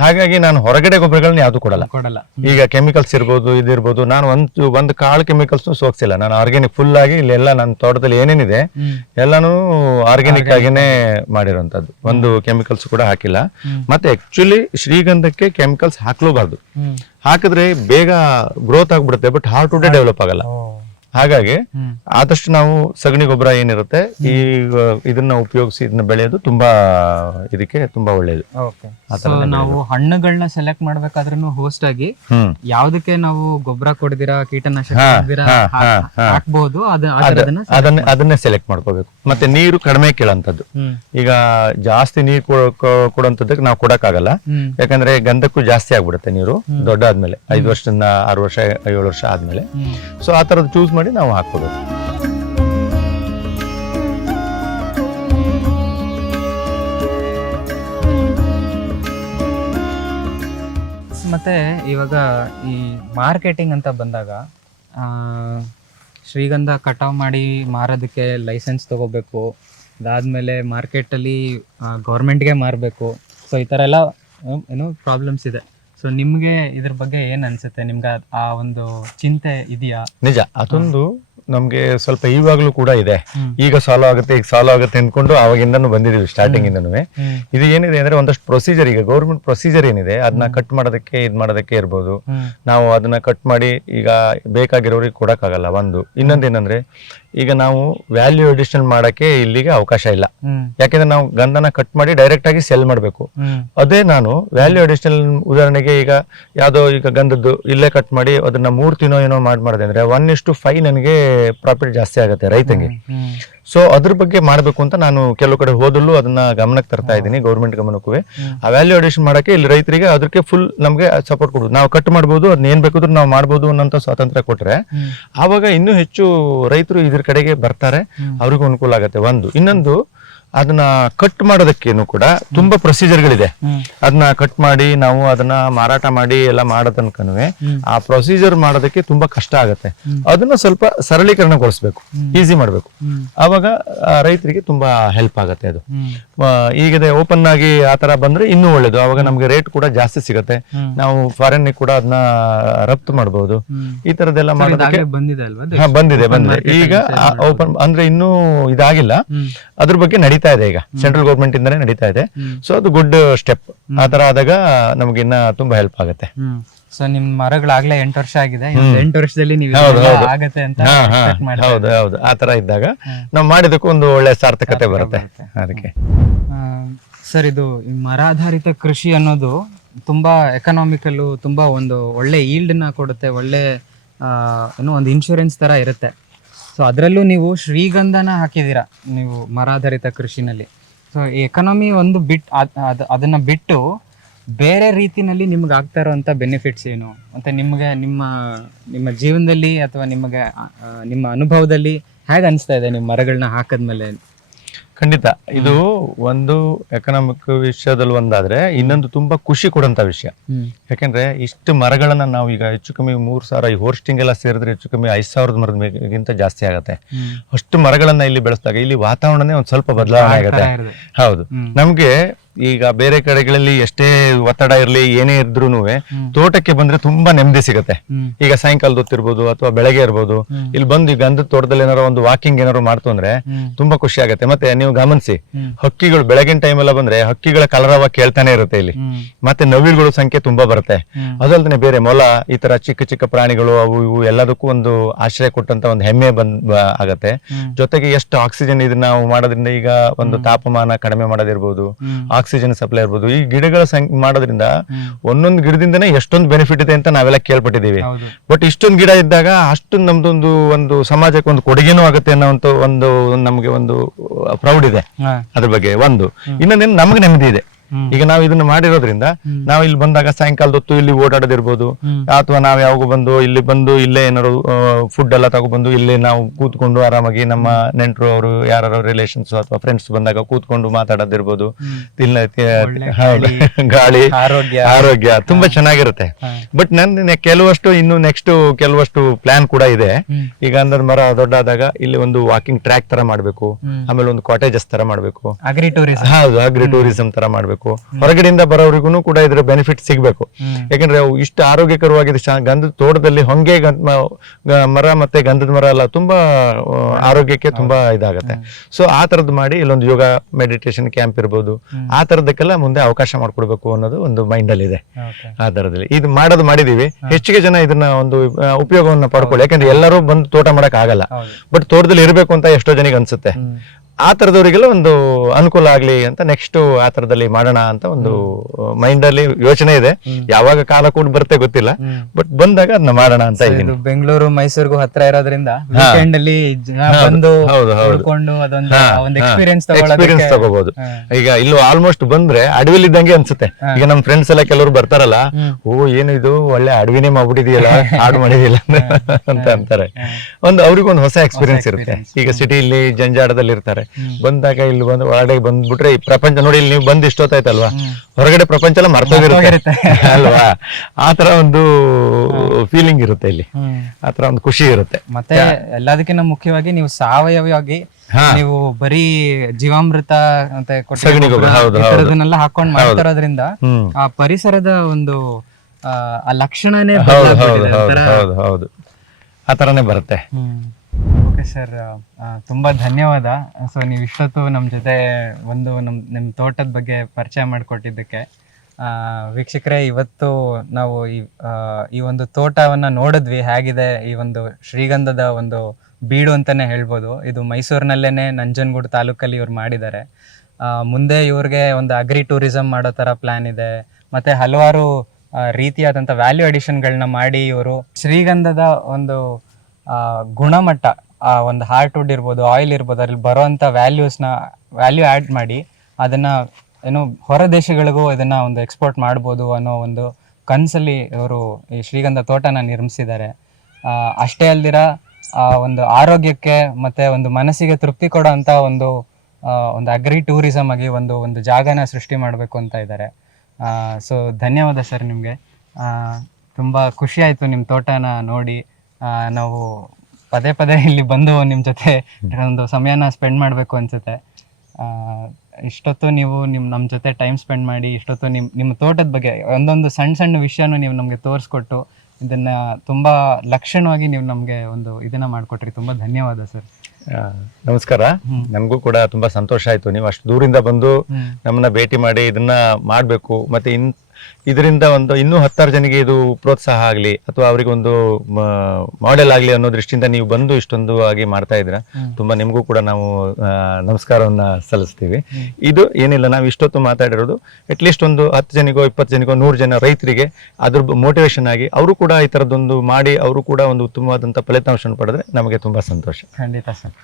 ಹಾಗಾಗಿ ನಾನು ಹೊರಗಡೆ ಗೊಬ್ಬರಗಳನ್ನ ಯಾವ್ದು ಕೊಡಲ್ಲ. ಈಗ ಕೆಮಿಕಲ್ಸ್ ಇರ್ಬೋದು, ಇದಿರ್ಬೋದು, ನಾನು ಒಂದು ಕಾಳು ಕೆಮಿಕಲ್ಸ್ ಸೋಕ್ಸಿಲ್ಲ. ನಾನು ಆರ್ಗ್ಯಾನಿಕ್ ಫುಲ್ ಆಗಿ ಇಲ್ಲೆಲ್ಲ ನನ್ನ ತೋಟದಲ್ಲಿ ಏನೇನಿದೆ ಎಲ್ಲಾನು ಆರ್ಗ್ಯಾನಿಕ್ ಆಗಿನೇ ಮಾಡಿರೋಂಥದ್ದು, ಒಂದು ಕೆಮಿಕಲ್ಸ್ ಕೂಡ ಹಾಕಿಲ್ಲ. ಮತ್ತೆ ಆಕ್ಚುಲಿ ಶ್ರೀಗಂಧಕ್ಕೆ ಕೆಮಿಕಲ್ಸ್ ಹಾಕ್ಲೂಬಾರ್ದು, ಹಾಕಿದ್ರೆ ಬೇಗ ಗ್ರೋತ್ ಆಗ್ಬಿಡುತ್ತೆ, ಬಟ್ ಹಾರ್ಟ್ ವುಡ್ ಡೆವಲಪ್ ಆಗಲ್ಲ. ಹಾಗಾಗಿ ಆದಷ್ಟು ನಾವು ಸಗಣಿ ಗೊಬ್ಬರ ಏನಿರುತ್ತೆ ಈ ಇದನ್ನ ಉಪಯೋಗಿಸಿ ಇದನ್ನ ಬೆಳೆಯೋದು ತುಂಬಾ ಇದಕ್ಕೆ ತುಂಬಾ ಒಳ್ಳೇದು. ನಾವು ಹಣ್ಣುಗಳನ್ನ ಸೆಲೆಕ್ಟ್ ಮಾಡ್ಬೇಕಾದ್ರೂ ಹೋಸ್ಟ್ ಆಗಿ ಯಾವ್ದಕ್ಕೆ ನಾವು ಗೊಬ್ಬರ ಕೊಡ್ದಿರಾ, ಕೀಟನಾಶಕ ಹಾಕ್ಬಹುದು, ಅದನ್ನೇ ಸೆಲೆಕ್ಟ್ ಮಾಡ್ಕೋಬೇಕು. ಮತ್ತೆ ನೀರು ಕಡಿಮೆ ಕೇಳಂತದ್ದು. ಈಗ ಜಾಸ್ತಿ ನೀರು ಕೊಡುವಂತದಕ್ಕೆ ನಾವು ಕೊಡಕ್ಕಾಗಲ್ಲ, ಯಾಕಂದ್ರೆ ಗಂಧಕ್ಕೂ ಜಾಸ್ತಿ ಆಗ್ಬಿಡುತ್ತೆ ನೀರು ದೊಡ್ಡ ಆದ್ಮೇಲೆ, 5 ವರ್ಷದಿಂದ 6 ವರ್ಷ 7 ವರ್ಷ ಆದ್ಮೇಲೆ. ಸೊ ಆ ತರದ್ದು ಚೂಸ್ ಮಾಡಿ ನಾವು ಹಾಕೋಬೇಕು. ಮತ್ತೆ ಇವಾಗ ಈ ಮಾರ್ಕೆಟಿಂಗ್ ಅಂತ ಬಂದಾಗ ಶ್ರೀಗಂಧ ಕಟಾವ್ ಮಾಡಿ ಮಾರೋದಕ್ಕೆ ಲೈಸೆನ್ಸ್ ತಗೋಬೇಕು, ಅದಾದ್ಮೇಲೆ ಮಾರ್ಕೆಟಲ್ಲಿ ಗೌರ್ಮೆಂಟ್ಗೆ ಮಾರಬೇಕು. ಸೊ ಈ ಥರ ಎಲ್ಲ ಏನೋ ಪ್ರಾಬ್ಲಮ್ಸ್ ಇದೆ. ಸೊ ನಿಮ್ಗೆ ಇದ್ರ ಬಗ್ಗೆ ಏನ್ ಅನ್ಸುತ್ತೆ? ನಿಮ್ಗೆ ಆ ಒಂದು ಚಿಂತೆ ಇದೆಯಾ? ನಿಜ, ಅದೊಂದು ನಮ್ಗೆ ಸ್ವಲ್ಪ ಇವಾಗ್ಲೂ ಕೂಡ ಇದೆ. ಈಗ ಸಾಲ್ವ್ ಆಗುತ್ತೆ, ಈಗ ಸಾಲ್ವ್ ಆಗುತ್ತೆ ಅನ್ಕೊಂಡು ಅವಾಗಿಂದನೂ ಬಂದಿದೀವಿ, ಸ್ಟಾರ್ಟಿಂಗ್ ಇಂದನೂ. ಇದು ಏನಿದೆ ಅಂದ್ರೆ ಒಂದಷ್ಟು ಪ್ರೊಸೀಜರ್, ಈಗ ಗೌರ್ಮೆಂಟ್ ಪ್ರೊಸೀಜರ್ ಏನಿದೆ ಅದನ್ನ ಕಟ್ ಮಾಡೋದಕ್ಕೆ ಇದ್ ಮಾಡೋದಕ್ಕೆ ಇರ್ಬೋದು. ನಾವು ಅದನ್ನ ಕಟ್ ಮಾಡಿ ಈಗ ಬೇಕಾಗಿರೋರಿಗೆ ಕೊಡಕ್ಕಾಗಲ್ಲ. ಇನ್ನೊಂದೇನಂದ್ರೆ ಈಗ ನಾವು ವ್ಯಾಲ್ಯೂ ಅಡಿಷನ್ ಮಾಡಕ್ಕೆ ಇಲ್ಲಿಗೆ ಅವಕಾಶ ಇಲ್ಲ, ಯಾಕೆಂದ್ರೆ ನಾವು ಗಂಧನ ಕಟ್ ಮಾಡಿ ಡೈರೆಕ್ಟ್ ಆಗಿ ಸೆಲ್ ಮಾಡಬೇಕು. ಅದೇ ನಾನು ವ್ಯಾಲ್ಯೂ ಅಡಿಷನಲ್, ಉದಾಹರಣೆಗೆ ಈಗ ಯಾವ್ದೋ ಈಗ ಗಂಧದ್ದು ಇಲ್ಲೇ ಕಟ್ ಮಾಡಿ ಅದನ್ನ 3 ತಿನ್ನೋ ಏನೋ ಮಾಡಿದೆ ಅಂದ್ರೆ 1:5 ನನಗೆ ಪ್ರಾಫಿಟ್ ಜಾಸ್ತಿ ಆಗುತ್ತೆ ರೈತಂಗೆ. ಸೊ ಅದ್ರ ಬಗ್ಗೆ ಮಾಡ್ಬೇಕು ಅಂತ ನಾನು ಕೆಲವು ಕಡೆ ಹೋದಲ್ಲೂ ಅದನ್ನ ಗಮನಕ್ಕೆ ತರ್ತಾ ಇದ್ದೀನಿ, ಗೌರ್ಮೆಂಟ್ ಗಮನಕ್ಕೂ. ಆ ವ್ಯಾಲ್ಯೂ ಅಡಿಷನ್ ಮಾಡಕ್ಕೆ ಇಲ್ಲಿ ರೈತರಿಗೆ ಅದಕ್ಕೆ ಫುಲ್ ನಮ್ಗೆ ಸಪೋರ್ಟ್ ಕೊಡೋದು, ನಾವು ಕಟ್ ಮಾಡ್ಬೋದು, ಅದನ್ನ ಏನ್ ಬೇಕಾದ್ರೂ ನಾವು ಮಾಡ್ಬೋದು ಅನ್ನೋಂಥ ಸ್ವಾತಂತ್ರ್ಯ ಕೊಟ್ರೆ ಆವಾಗ ಇನ್ನೂ ಹೆಚ್ಚು ರೈತರು ಇದ್ರ ಕಡೆಗೆ ಬರ್ತಾರೆ, ಅವ್ರಿಗೂ ಅನುಕೂಲ ಆಗುತ್ತೆ. ಇನ್ನೊಂದು ಅದನ್ನ ಕಟ್ ಮಾಡೋದಕ್ಕೇನು ಕೂಡ ತುಂಬಾ ಪ್ರೊಸೀಜರ್ಗಳಿದೆ. ಅದನ್ನ ಕಟ್ ಮಾಡಿ ನಾವು ಅದನ್ನ ಮಾರಾಟ ಮಾಡಿ ಎಲ್ಲ ಮಾಡೋದನ್ಕನೂ ಆ ಪ್ರೊಸೀಜರ್ ಮಾಡೋದಕ್ಕೆ ತುಂಬಾ ಕಷ್ಟ ಆಗತ್ತೆ. ಅದನ್ನ ಸ್ವಲ್ಪ ಸರಳೀಕರಣಗೊಳಿಸ್ಬೇಕು, ಈಸಿ ಮಾಡ್ಬೇಕು, ಆವಾಗ ರೈತರಿಗೆ ತುಂಬಾ ಹೆಲ್ಪ್ ಆಗತ್ತೆ. ಅದು ಈಗಿದೆ ಓಪನ್ ಆಗಿ ಆತರ ಬಂದ್ರೆ ಇನ್ನೂ ಒಳ್ಳೇದು. ಅವಾಗ ನಮ್ಗೆ ರೇಟ್ ಕೂಡ ಜಾಸ್ತಿ ಸಿಗತ್ತೆ, ನಾವು ಫಾರಿನ್ ಕೂಡ ಅದನ್ನ ರಫ್ತು ಮಾಡಬಹುದು. ಈ ತರದೆಲ್ಲ ಮಾಡೋದಕ್ಕೆ ಬಂದಿದೆ. ಈಗ ಓಪನ್ ಅಂದ್ರೆ ಇನ್ನೂ ಇದಾಗಿಲ್ಲ, ಅದ್ರ ಬಗ್ಗೆ ನಡೀತಾ ಇದೆ, ಈಗ ಸೆಂಟ್ರಲ್ ಗೌರ್ಮೆಂಟ್ ಇಂದಾನೆ ನಡೀತಾ ಇದೆ. ಸೊ ಅದು ಗುಡ್ ಸ್ಟೆಪ್. ಆ ತರ ಆದಾಗ ನಮ್ಗೆ ಇನ್ನ ತುಂಬಾ ಹೆಲ್ಪ್ ಆಗುತ್ತೆ. ಸೊ ನಿಮ್ ಮರಗಳಾಗ್ಲೇ 8 ವರ್ಷ ಆಗಿದೆ, 8 ವರ್ಷದಲ್ಲಿ ನೀವು ಆಗತ್ತೆ ಅಂತ ಹೌದು. ಆ ತರ ಇದ್ದಾಗ ನಾವು ಮಾಡಿದಕ್ಕೂ ಒಂದು ಒಳ್ಳೆ ಸಾರ್ಥಕತೆ ಬರುತ್ತೆ. ಅದಕ್ಕೆ ಸರ್, ಇದು ಮರಾಧಾರಿತ ಕೃಷಿ ಅನ್ನೋದು ತುಂಬಾ ಎಕನಾಮಿಕಲ್, ತುಂಬಾ ಒಂದು ಒಳ್ಳೆ ಈಲ್ಡ್ ನ ಕೊಡುತ್ತೆ, ಒಳ್ಳೆ ಏನೋ ಒಂದು ಇನ್ಶೂರೆನ್ಸ್ ತರ ಇರುತ್ತೆ. ಸೊ ಅದರಲ್ಲೂ ನೀವು ಶ್ರೀಗಂಧನ ಹಾಕಿದ್ದೀರಾ ನೀವು ಮರಾಧಾರಿತ ಕೃಷಿನಲ್ಲಿ. ಸೊ ಎಕನಾಮಿ ಒಂದು ಅದನ್ನ ಬಿಟ್ಟು ಬೇರೆ ರೀತಿನಲ್ಲಿ ನಿಮ್ಗೆ ಆಗ್ತಾ ಇರೋಂಥ ಬೆನಿಫಿಟ್ಸ್ ಏನು ಮತ್ತೆ ನಿಮ್ಗೆ ನಿಮ್ಮ ಜೀವನದಲ್ಲಿ ಅಥವಾ ನಿಮ್ಮ ಅನುಭವದಲ್ಲಿ ಹೇಗೆ ಅನಿಸ್ತಾ ಇದೆ ನಿಮ್ಮ ಮರಗಳನ್ನ ಹಾಕಿದ್ಮೇಲೆ? ಖಂಡಿತ ಇದು ಒಂದು ಎಕನಾಮಿಕ್ ವಿಷಯದಲ್ಲಿ ಒಂದಾದ್ರೆ ಇನ್ನೊಂದು ತುಂಬಾ ಖುಷಿ ಕೊಡುವಂತ ವಿಷಯ. ಯಾಕೆಂದ್ರೆ ಇಷ್ಟು ಮರಗಳನ್ನ ನಾವು ಈಗ ಹೆಚ್ಚು ಕಮ್ಮಿ 3,000 ಈ ಹೋಸ್ಟಿಂಗ್ ಎಲ್ಲ ಸೇರಿದ್ರೆ ಹೆಚ್ಚು ಕಮ್ಮಿ 5,000 ಮರಗಿಂತ ಜಾಸ್ತಿ ಆಗತ್ತೆ. ಅಷ್ಟು ಮರಗಳನ್ನ ಇಲ್ಲಿ ಬೆಳೆಸಿದಾಗ ಇಲ್ಲಿ ವಾತಾವರಣನೇ ಒಂದ್ ಸ್ವಲ್ಪ ಬದಲಾವಣೆ ಆಗತ್ತೆ. ಹೌದು, ನಮ್ಗೆ ಈಗ ಬೇರೆ ಕಡೆಗಳಲ್ಲಿ ಎಷ್ಟೇ ಒತ್ತಡ ಇರ್ಲಿ ಏನೇ ಇದ್ರೂನು ತೋಟಕ್ಕೆ ಬಂದ್ರೆ ತುಂಬಾ ನೆಮ್ಮದಿ ಸಿಗುತ್ತೆ. ಈಗ ಸಾಯಂಕಾಲದ ಹೊತ್ತಿರ್ಬೋದು ಅಥವಾ ಬೆಳಗ್ಗೆ ಇರ್ಬೋದು, ಇಲ್ಲಿ ಬಂದು ಈಗ ಗಂಧದ ತೋಟದಲ್ಲಿ ಏನಾರೋ ಒಂದು ವಾಕಿಂಗ್ ಏನಾರು ಮಾಡ್ತು ಅಂದ್ರೆ ತುಂಬಾ ಖುಷಿ ಆಗುತ್ತೆ. ಮತ್ತೆ ನೀವು ಗಮನಿಸಿ, ಹಕ್ಕಿಗಳು ಬೆಳಗಿನ ಟೈಮ್ ಎಲ್ಲ ಬಂದ್ರೆ ಹಕ್ಕಿಗಳ ಕಲರವ ಕೇಳ್ತಾನೆ ಇರುತ್ತೆ ಇಲ್ಲಿ. ಮತ್ತೆ ನವಿಲುಗಳು ಸಂಖ್ಯೆ ತುಂಬಾ ಬರುತ್ತೆ. ಅದಲ್ದೇ ಬೇರೆ ಮೊಲ, ಈ ತರ ಚಿಕ್ಕ ಚಿಕ್ಕ ಪ್ರಾಣಿಗಳು ಅವು ಇವು ಎಲ್ಲದಕ್ಕೂ ಒಂದು ಆಶ್ರಯ ಕೊಟ್ಟಂತ ಒಂದು ಹೆಮ್ಮೆ ಆಗತ್ತೆ. ಜೊತೆಗೆ ಎಷ್ಟು ಆಕ್ಸಿಜನ್ ಇದನ್ನ ನಾವು ಮಾಡೋದ್ರಿಂದ ಈಗ ಒಂದು ತಾಪಮಾನ ಕಡಿಮೆ ಮಾಡೋದಿರ್ಬೋದು, ಆಕ್ಸಿಜನ್ ಸಪ್ಲೈ ಇರ್ಬೋದು, ಈ ಗಿಡಗಳ ಮಾಡೋದ್ರಿಂದ ಒಂದೊಂದು ಗಿಡದಿಂದನೇ ಎಷ್ಟೊಂದು ಬೆನಿಫಿಟ್ ಇದೆ ಅಂತ ನಾವೆಲ್ಲ ಕೇಳ್ಪಟ್ಟಿದ್ದೀವಿ. ಬಟ್ ಇಷ್ಟೊಂದು ಗಿಡ ಇದ್ದಾಗ ಅಷ್ಟು ನಮ್ದೊಂದು ಒಂದು ಸಮಾಜಕ್ಕೆ ಒಂದು ಕೊಡುಗೆನೂ ಆಗುತ್ತೆ ಅನ್ನೋಂತ ಒಂದು ನಮ್ಗೆ ಒಂದು ಪ್ರೌಡ್ ಇದೆ ಅದ್ರ ಬಗ್ಗೆ. ಒಂದು ಇನ್ನೊಂದೇನು ನಮ್ಗೆ ನೆಮ್ಮದಿ ಇದೆ. ಈಗ ನಾವು ಇದನ್ನ ಮಾಡಿರೋದ್ರಿಂದ ನಾವು ಇಲ್ಲಿ ಬಂದಾಗ ಸಾಯಂಕಾಲದ ಹೊತ್ತು ಇಲ್ಲಿ ಓಡಾಡೋದಿರ್ಬೋದು, ಅಥವಾ ನಾವ್ ಯಾವಾಗ ಬಂದು ಇಲ್ಲಿ ಬಂದು ಇಲ್ಲೇ ಏನಾರು ಫುಡ್ ಎಲ್ಲ ತಗೊಬಂದು ಇಲ್ಲಿ ನಾವು ಕೂತ್ಕೊಂಡು ಆರಾಮಾಗಿ ನಮ್ಮ ನೆಂಟರು ಅವರು ಯಾರು ರಿಲೇಷನ್ಸ್ ಅಥವಾ ಫ್ರೆಂಡ್ಸ್ ಬಂದಾಗ ಕೂತ್ಕೊಂಡು ಮಾತಾಡೋದಿರ್ಬೋದು. ಗಾಳಿ, ಆರೋಗ್ಯ ತುಂಬಾ ಚೆನ್ನಾಗಿರುತ್ತೆ. ಬಟ್ ನನ್ ಕೆಲವಷ್ಟು ಪ್ಲಾನ್ ಕೂಡ ಇದೆ. ಈಗ ಅಂದ್ರೆ ಮರ ದೊಡ್ಡಾದಾಗ ಇಲ್ಲಿ ಒಂದು ವಾಕಿಂಗ್ ಟ್ರ್ಯಾಕ್ ತರ ಮಾಡ್ಬೇಕು, ಆಮೇಲೆ ಒಂದು ಕಾಟೇಜಸ್ ತರ ಮಾಡ್ಬೇಕು, ಅಗ್ರಿ ಟೂರಿಸಂ ತರ ಮಾಡ್ಬೇಕು. ಹೊರಗಡೆಯಿಂದ ಬರೋರಿಗೂ ಕೂಡ ಇದ್ರ ಬೆನಿಫಿಟ್ ಸಿಗ್ಬೇಕು. ಯಾಕಂದ್ರೆ ಅವು ಇಷ್ಟು ಆರೋಗ್ಯಕರವಾಗಿದೆ. ಗಂಧದ ತೋಟದಲ್ಲಿ ಹೊಂಗೆ ಮರ ಮತ್ತೆ ಗಂಧದ ಮರ ಎಲ್ಲ ತುಂಬಾ ಆರೋಗ್ಯಕ್ಕೆ ತುಂಬಾ ಇದಾಗತ್ತೆ. ಸೊ ಆ ತರದ್ ಮಾಡಿ ಇಲ್ಲೊಂದು ಯೋಗ ಮೆಡಿಟೇಷನ್ ಕ್ಯಾಂಪ್ ಇರ್ಬೋದು, ಆ ತರದಕ್ಕೆಲ್ಲ ಮುಂದೆ ಅವಕಾಶ ಮಾಡ್ಕೊಡ್ಬೇಕು ಅನ್ನೋದು ಒಂದು ಮೈಂಡ್ ಅಲ್ಲಿ ಇದೆ. ಆ ತರದಲ್ಲಿ ಇದು ಮಾಡಿದೀವಿ. ಹೆಚ್ಚಿಗೆ ಜನ ಇದನ್ನ ಒಂದು ಉಪಯೋಗವನ್ನ ಪಡ್ಕೊಳ್ಳಿ. ಯಾಕಂದ್ರೆ ಎಲ್ಲರೂ ಬಂದು ತೋಟ ಮಾಡಕ್ ಆಗಲ್ಲ, ಬಟ್ ತೋಟದಲ್ಲಿ ಇರ್ಬೇಕು ಅಂತ ಎಷ್ಟೋ ಜನಿಗೆ ಅನ್ಸುತ್ತೆ. ಆ ತರದವರಿಗೆಲ್ಲ ಒಂದು ಅನುಕೂಲ ಆಗ್ಲಿ ಅಂತ ನೆಕ್ಸ್ಟ್ ಆ ತರದಲ್ಲಿ ಮಾಡೋಣ ಅಂತ ಒಂದು ಮೈಂಡ್ ಅಲ್ಲಿ ಯೋಚನೆ ಇದೆ. ಯಾವಾಗ ಕಾಲ ಕೂಡ ಬರುತ್ತೆ ಗೊತ್ತಿಲ್ಲ, ಬಟ್ ಬಂದಾಗ ಅದನ್ನ ಮಾಡೋಣ ಅಂತ ಇದ್ದೀನಿ. ಬೆಂಗಳೂರು ಮೈಸೂರಿಗೂ ಹತ್ರ ಇರೋದ್ರಿಂದ ವೀಕೆಂಡ್ ಅಲ್ಲಿ ಬಂದು ನೋಡ್ಕೊಂಡು ಅದೊಂದು ಎಕ್ಸ್ಪೀರಿಯನ್ಸ್ ತಗೋಬಹುದು. ಈಗ ಇಲ್ಲೂ ಆಲ್ಮೋಸ್ಟ್ ಬಂದ್ರೆ ಅಡವಿಲಿ ಇದ್ದಂಗೆ ಅನ್ಸುತ್ತೆ. ಈಗ ನಮ್ ಫ್ರೆಂಡ್ಸ್ ಎಲ್ಲ ಕೆಲವರು ಬರ್ತಾರಲ್ಲ, ಓ ಏನು ಇದು ಒಳ್ಳೆ ಅಡವಿನೇ ಮಾಡ್ಬಿಟ್ಟಿದೆಯಲ್ಲ, ಹಾಡು ಮಾಡಿದಿಲ್ಲ ಅಂತ ಅಂತಾರೆ. ಅವ್ರಿಗೊಂದು ಹೊಸ ಎಕ್ಸ್ಪೀರಿಯನ್ಸ್ ಇರುತ್ತೆ. ಈಗ ಸಿಟಿಲಿ ಜಂಜಾಟದಲ್ಲಿ ಇರ್ತಾರೆ, ಬಂದಾಗ ಇಲ್ಲಿ ಬಂದು ಒಳಗಡೆ ಬಂದ್ಬಿಟ್ರೆ ಈ ಪ್ರಪಂಚ ನೋಡಿ, ಇಲ್ಲಿ ನೀವು ಬಂದು ಇಷ್ಟೊತ್ತಾಯ್ತಲ್ವಾ, ಹೊರಗಡೆ ಪ್ರಪಂಚ ಎಲ್ಲ ಮರ್ತೋಗಿರುತ್ತೆ ಅಲ್ವಾ. ಆತರ ಒಂದು ಫೀಲಿಂಗ್ ಇರುತ್ತೆ ಇಲ್ಲಿ, ಆತರ ಒಂದು ಖುಷಿ ಇರುತ್ತೆ. ಮತ್ತೆ ಎಲ್ಲದಕ್ಕಿಂತ ಮುಖ್ಯವಾಗಿ ನೀವು ಸಾವಯವವಾಗಿ ನೀವು ಬರೀ ಜೀವಾಮೃತ ಅಂತ ಅದನ್ನೆಲ್ಲ ಹಾಕೊಂಡ್ ಮಾಡ್ತಿರೋದ್ರಿಂದ ಆ ಪರಿಸರದ ಒಂದು ಆ ಲಕ್ಷಣನೇ ಹೌದು, ಆ ತರನೇ ಬರುತ್ತೆ. ಓಕೆ ಸರ್, ತುಂಬಾ ಧನ್ಯವಾದ. ಸೊ ನೀವು ಇಷ್ಟೊತ್ತು ನಮ್ಮ ಜೊತೆ ನಿಮ್ಮ ತೋಟದ ಬಗ್ಗೆ ಪರಿಚಯ ಮಾಡಿಕೊಟ್ಟಿದ್ದಕ್ಕೆ. ವೀಕ್ಷಕರೇ, ಇವತ್ತು ನಾವು ಈ ಒಂದು ತೋಟವನ್ನ ನೋಡಿದ್ವಿ, ಹೇಗಿದೆ ಈ ಒಂದು ಶ್ರೀಗಂಧದ ಒಂದು ಬೀಡು ಅಂತಾನೆ ಹೇಳ್ಬೋದು. ಇದು ಮೈಸೂರಿನಲ್ಲೇನೆ ನಂಜನಗೂಡು ತಾಲೂಕಲ್ಲಿ ಇವ್ರು ಮಾಡಿದ್ದಾರೆ. ಮುಂದೆ ಇವ್ರಿಗೆ ಒಂದು ಅಗ್ರಿ ಟೂರಿಸಂ ಮಾಡೋ ತರ ಪ್ಲಾನ್ ಇದೆ. ಮತ್ತೆ ಹಲವಾರು ರೀತಿಯಾದಂಥ ವ್ಯಾಲ್ಯೂ ಅಡಿಷನ್ಗಳನ್ನ ಮಾಡಿ ಇವರು ಶ್ರೀಗಂಧದ ಒಂದು ಗುಣಮಟ್ಟ, ಒಂದು ಹಾರ್ಟ್ವುಡ್ ಇರ್ಬೋದು, ಆಯಿಲ್ ಇರ್ಬೋದು, ಅದ್ರಲ್ಲಿ ಬರೋವಂಥ ವ್ಯಾಲ್ಯೂ ಆ್ಯಡ್ ಮಾಡಿ ಅದನ್ನ ಏನು ಹೊರ ದೇಶಗಳಿಗೂ ಇದನ್ನ ಒಂದು ಎಕ್ಸ್ಪೋರ್ಟ್ ಮಾಡ್ಬೋದು ಅನ್ನೋ ಒಂದು ಕನಸಲ್ಲಿ ಇವರು ಈ ಶ್ರೀಗಂಧ ತೋಟನ ನಿರ್ಮಿಸಿದ್ದಾರೆ. ಅಷ್ಟೇ ಅಲ್ದಿರ ಒಂದು ಆರೋಗ್ಯಕ್ಕೆ ಮತ್ತೆ ಒಂದು ಮನಸ್ಸಿಗೆ ತೃಪ್ತಿ ಕೊಡೋ ಅಂತ ಒಂದು ಅಗ್ರಿ ಟೂರಿಸಮ್ ಆಗಿ ಒಂದು ಜಾಗನ ಸೃಷ್ಟಿ ಮಾಡಬೇಕು ಅಂತ ಇದ್ದಾರೆ. ಸೊ ಧನ್ಯವಾದ ಸರ್ ನಿಮಗೆ. ತುಂಬ ಖುಷಿ ಆಯಿತು ನಿಮ್ಮ ತೋಟನ ನೋಡಿ. ನಾವು ಪದೇ ಪದೇ ಇಲ್ಲಿ ಬಂದು ನಿಮ್ಮ ಜೊತೆ ಒಂದು ಸಮಯನ ಸ್ಪೆಂಡ್ ಮಾಡಬೇಕು ಅನಿಸುತ್ತೆ. ಇಷ್ಟೊತ್ತು ನೀವು ನಮ್ಮ ಜೊತೆ ಟೈಮ್ ಸ್ಪೆಂಡ್ ಮಾಡಿ ಇಷ್ಟೊತ್ತು ನಿಮ್ಮ ತೋಟದ ಬಗ್ಗೆ ಒಂದೊಂದು ಸಣ್ಣ ವಿಷಯನೂ ನೀವು ನಮಗೆ ತೋರಿಸ್ಕೊಟ್ಟು ಇದನ್ನು ತುಂಬ ಲಕ್ಷಣವಾಗಿ ನೀವು ನಮಗೆ ಒಂದು ಇದನ್ನು ಮಾಡಿಕೊಟ್ರಿ. ತುಂಬ ಧನ್ಯವಾದ ಸರ್. ನಮಸ್ಕಾರ. ನಮಗೂ ಕೂಡ ತುಂಬಾ ಸಂತೋಷ ಆಯ್ತು, ನೀವು ಅಷ್ಟು ದೂರಿಂದ ಬಂದು ನಮ್ಮನ್ನ ಭೇಟಿ ಮಾಡಿ ಇದನ್ನ ಮಾಡಬೇಕು. ಮತ್ತೆ ಇದರಿಂದ ಇನ್ನೂ 10 ಜನಿಗೆ ಇದು ಪ್ರೋತ್ಸಾಹ ಆಗಲಿ ಅಥವಾ ಅವರಿಗೊಂದು ಮಾಡೆಲ್ ಆಗಲಿ ಅನ್ನೋ ದೃಷ್ಟಿಯಿಂದ ನೀವು ಬಂದು ಇಷ್ಟೊಂದು ಆಗಿ ಮಾಡ್ತಾ ಇದ್ರ ತುಂಬಾ ನಿಮಗೂ ಕೂಡ ನಾವು ನಮಸ್ಕಾರವನ್ನ ಸಲ್ಲಿಸ್ತೀವಿ. ಇದು ಏನಿಲ್ಲ, ನಾವು ಇಷ್ಟೊತ್ತು ಮಾತಾಡಿರೋದು ಅಟ್ಲೀಸ್ಟ್ ಒಂದು 10 ಜನಿಗೋ 20 ಜನಿಗೋ 100 ಜನ ರೈತರಿಗೆ ಅದ್ರ ಮೋಟಿವೇಶನ್ ಆಗಿ ಅವರು ಕೂಡ ಈ ತರದೊಂದು ಮಾಡಿ ಅವರು ಕೂಡ ಒಂದು ಉತ್ತಮವಾದಂಥ ಫಲಿತಾಂಶ ಪಡೆದ್ರೆ ನಮಗೆ ತುಂಬಾ ಸಂತೋಷ. ಖಂಡಿತ ಸರ್.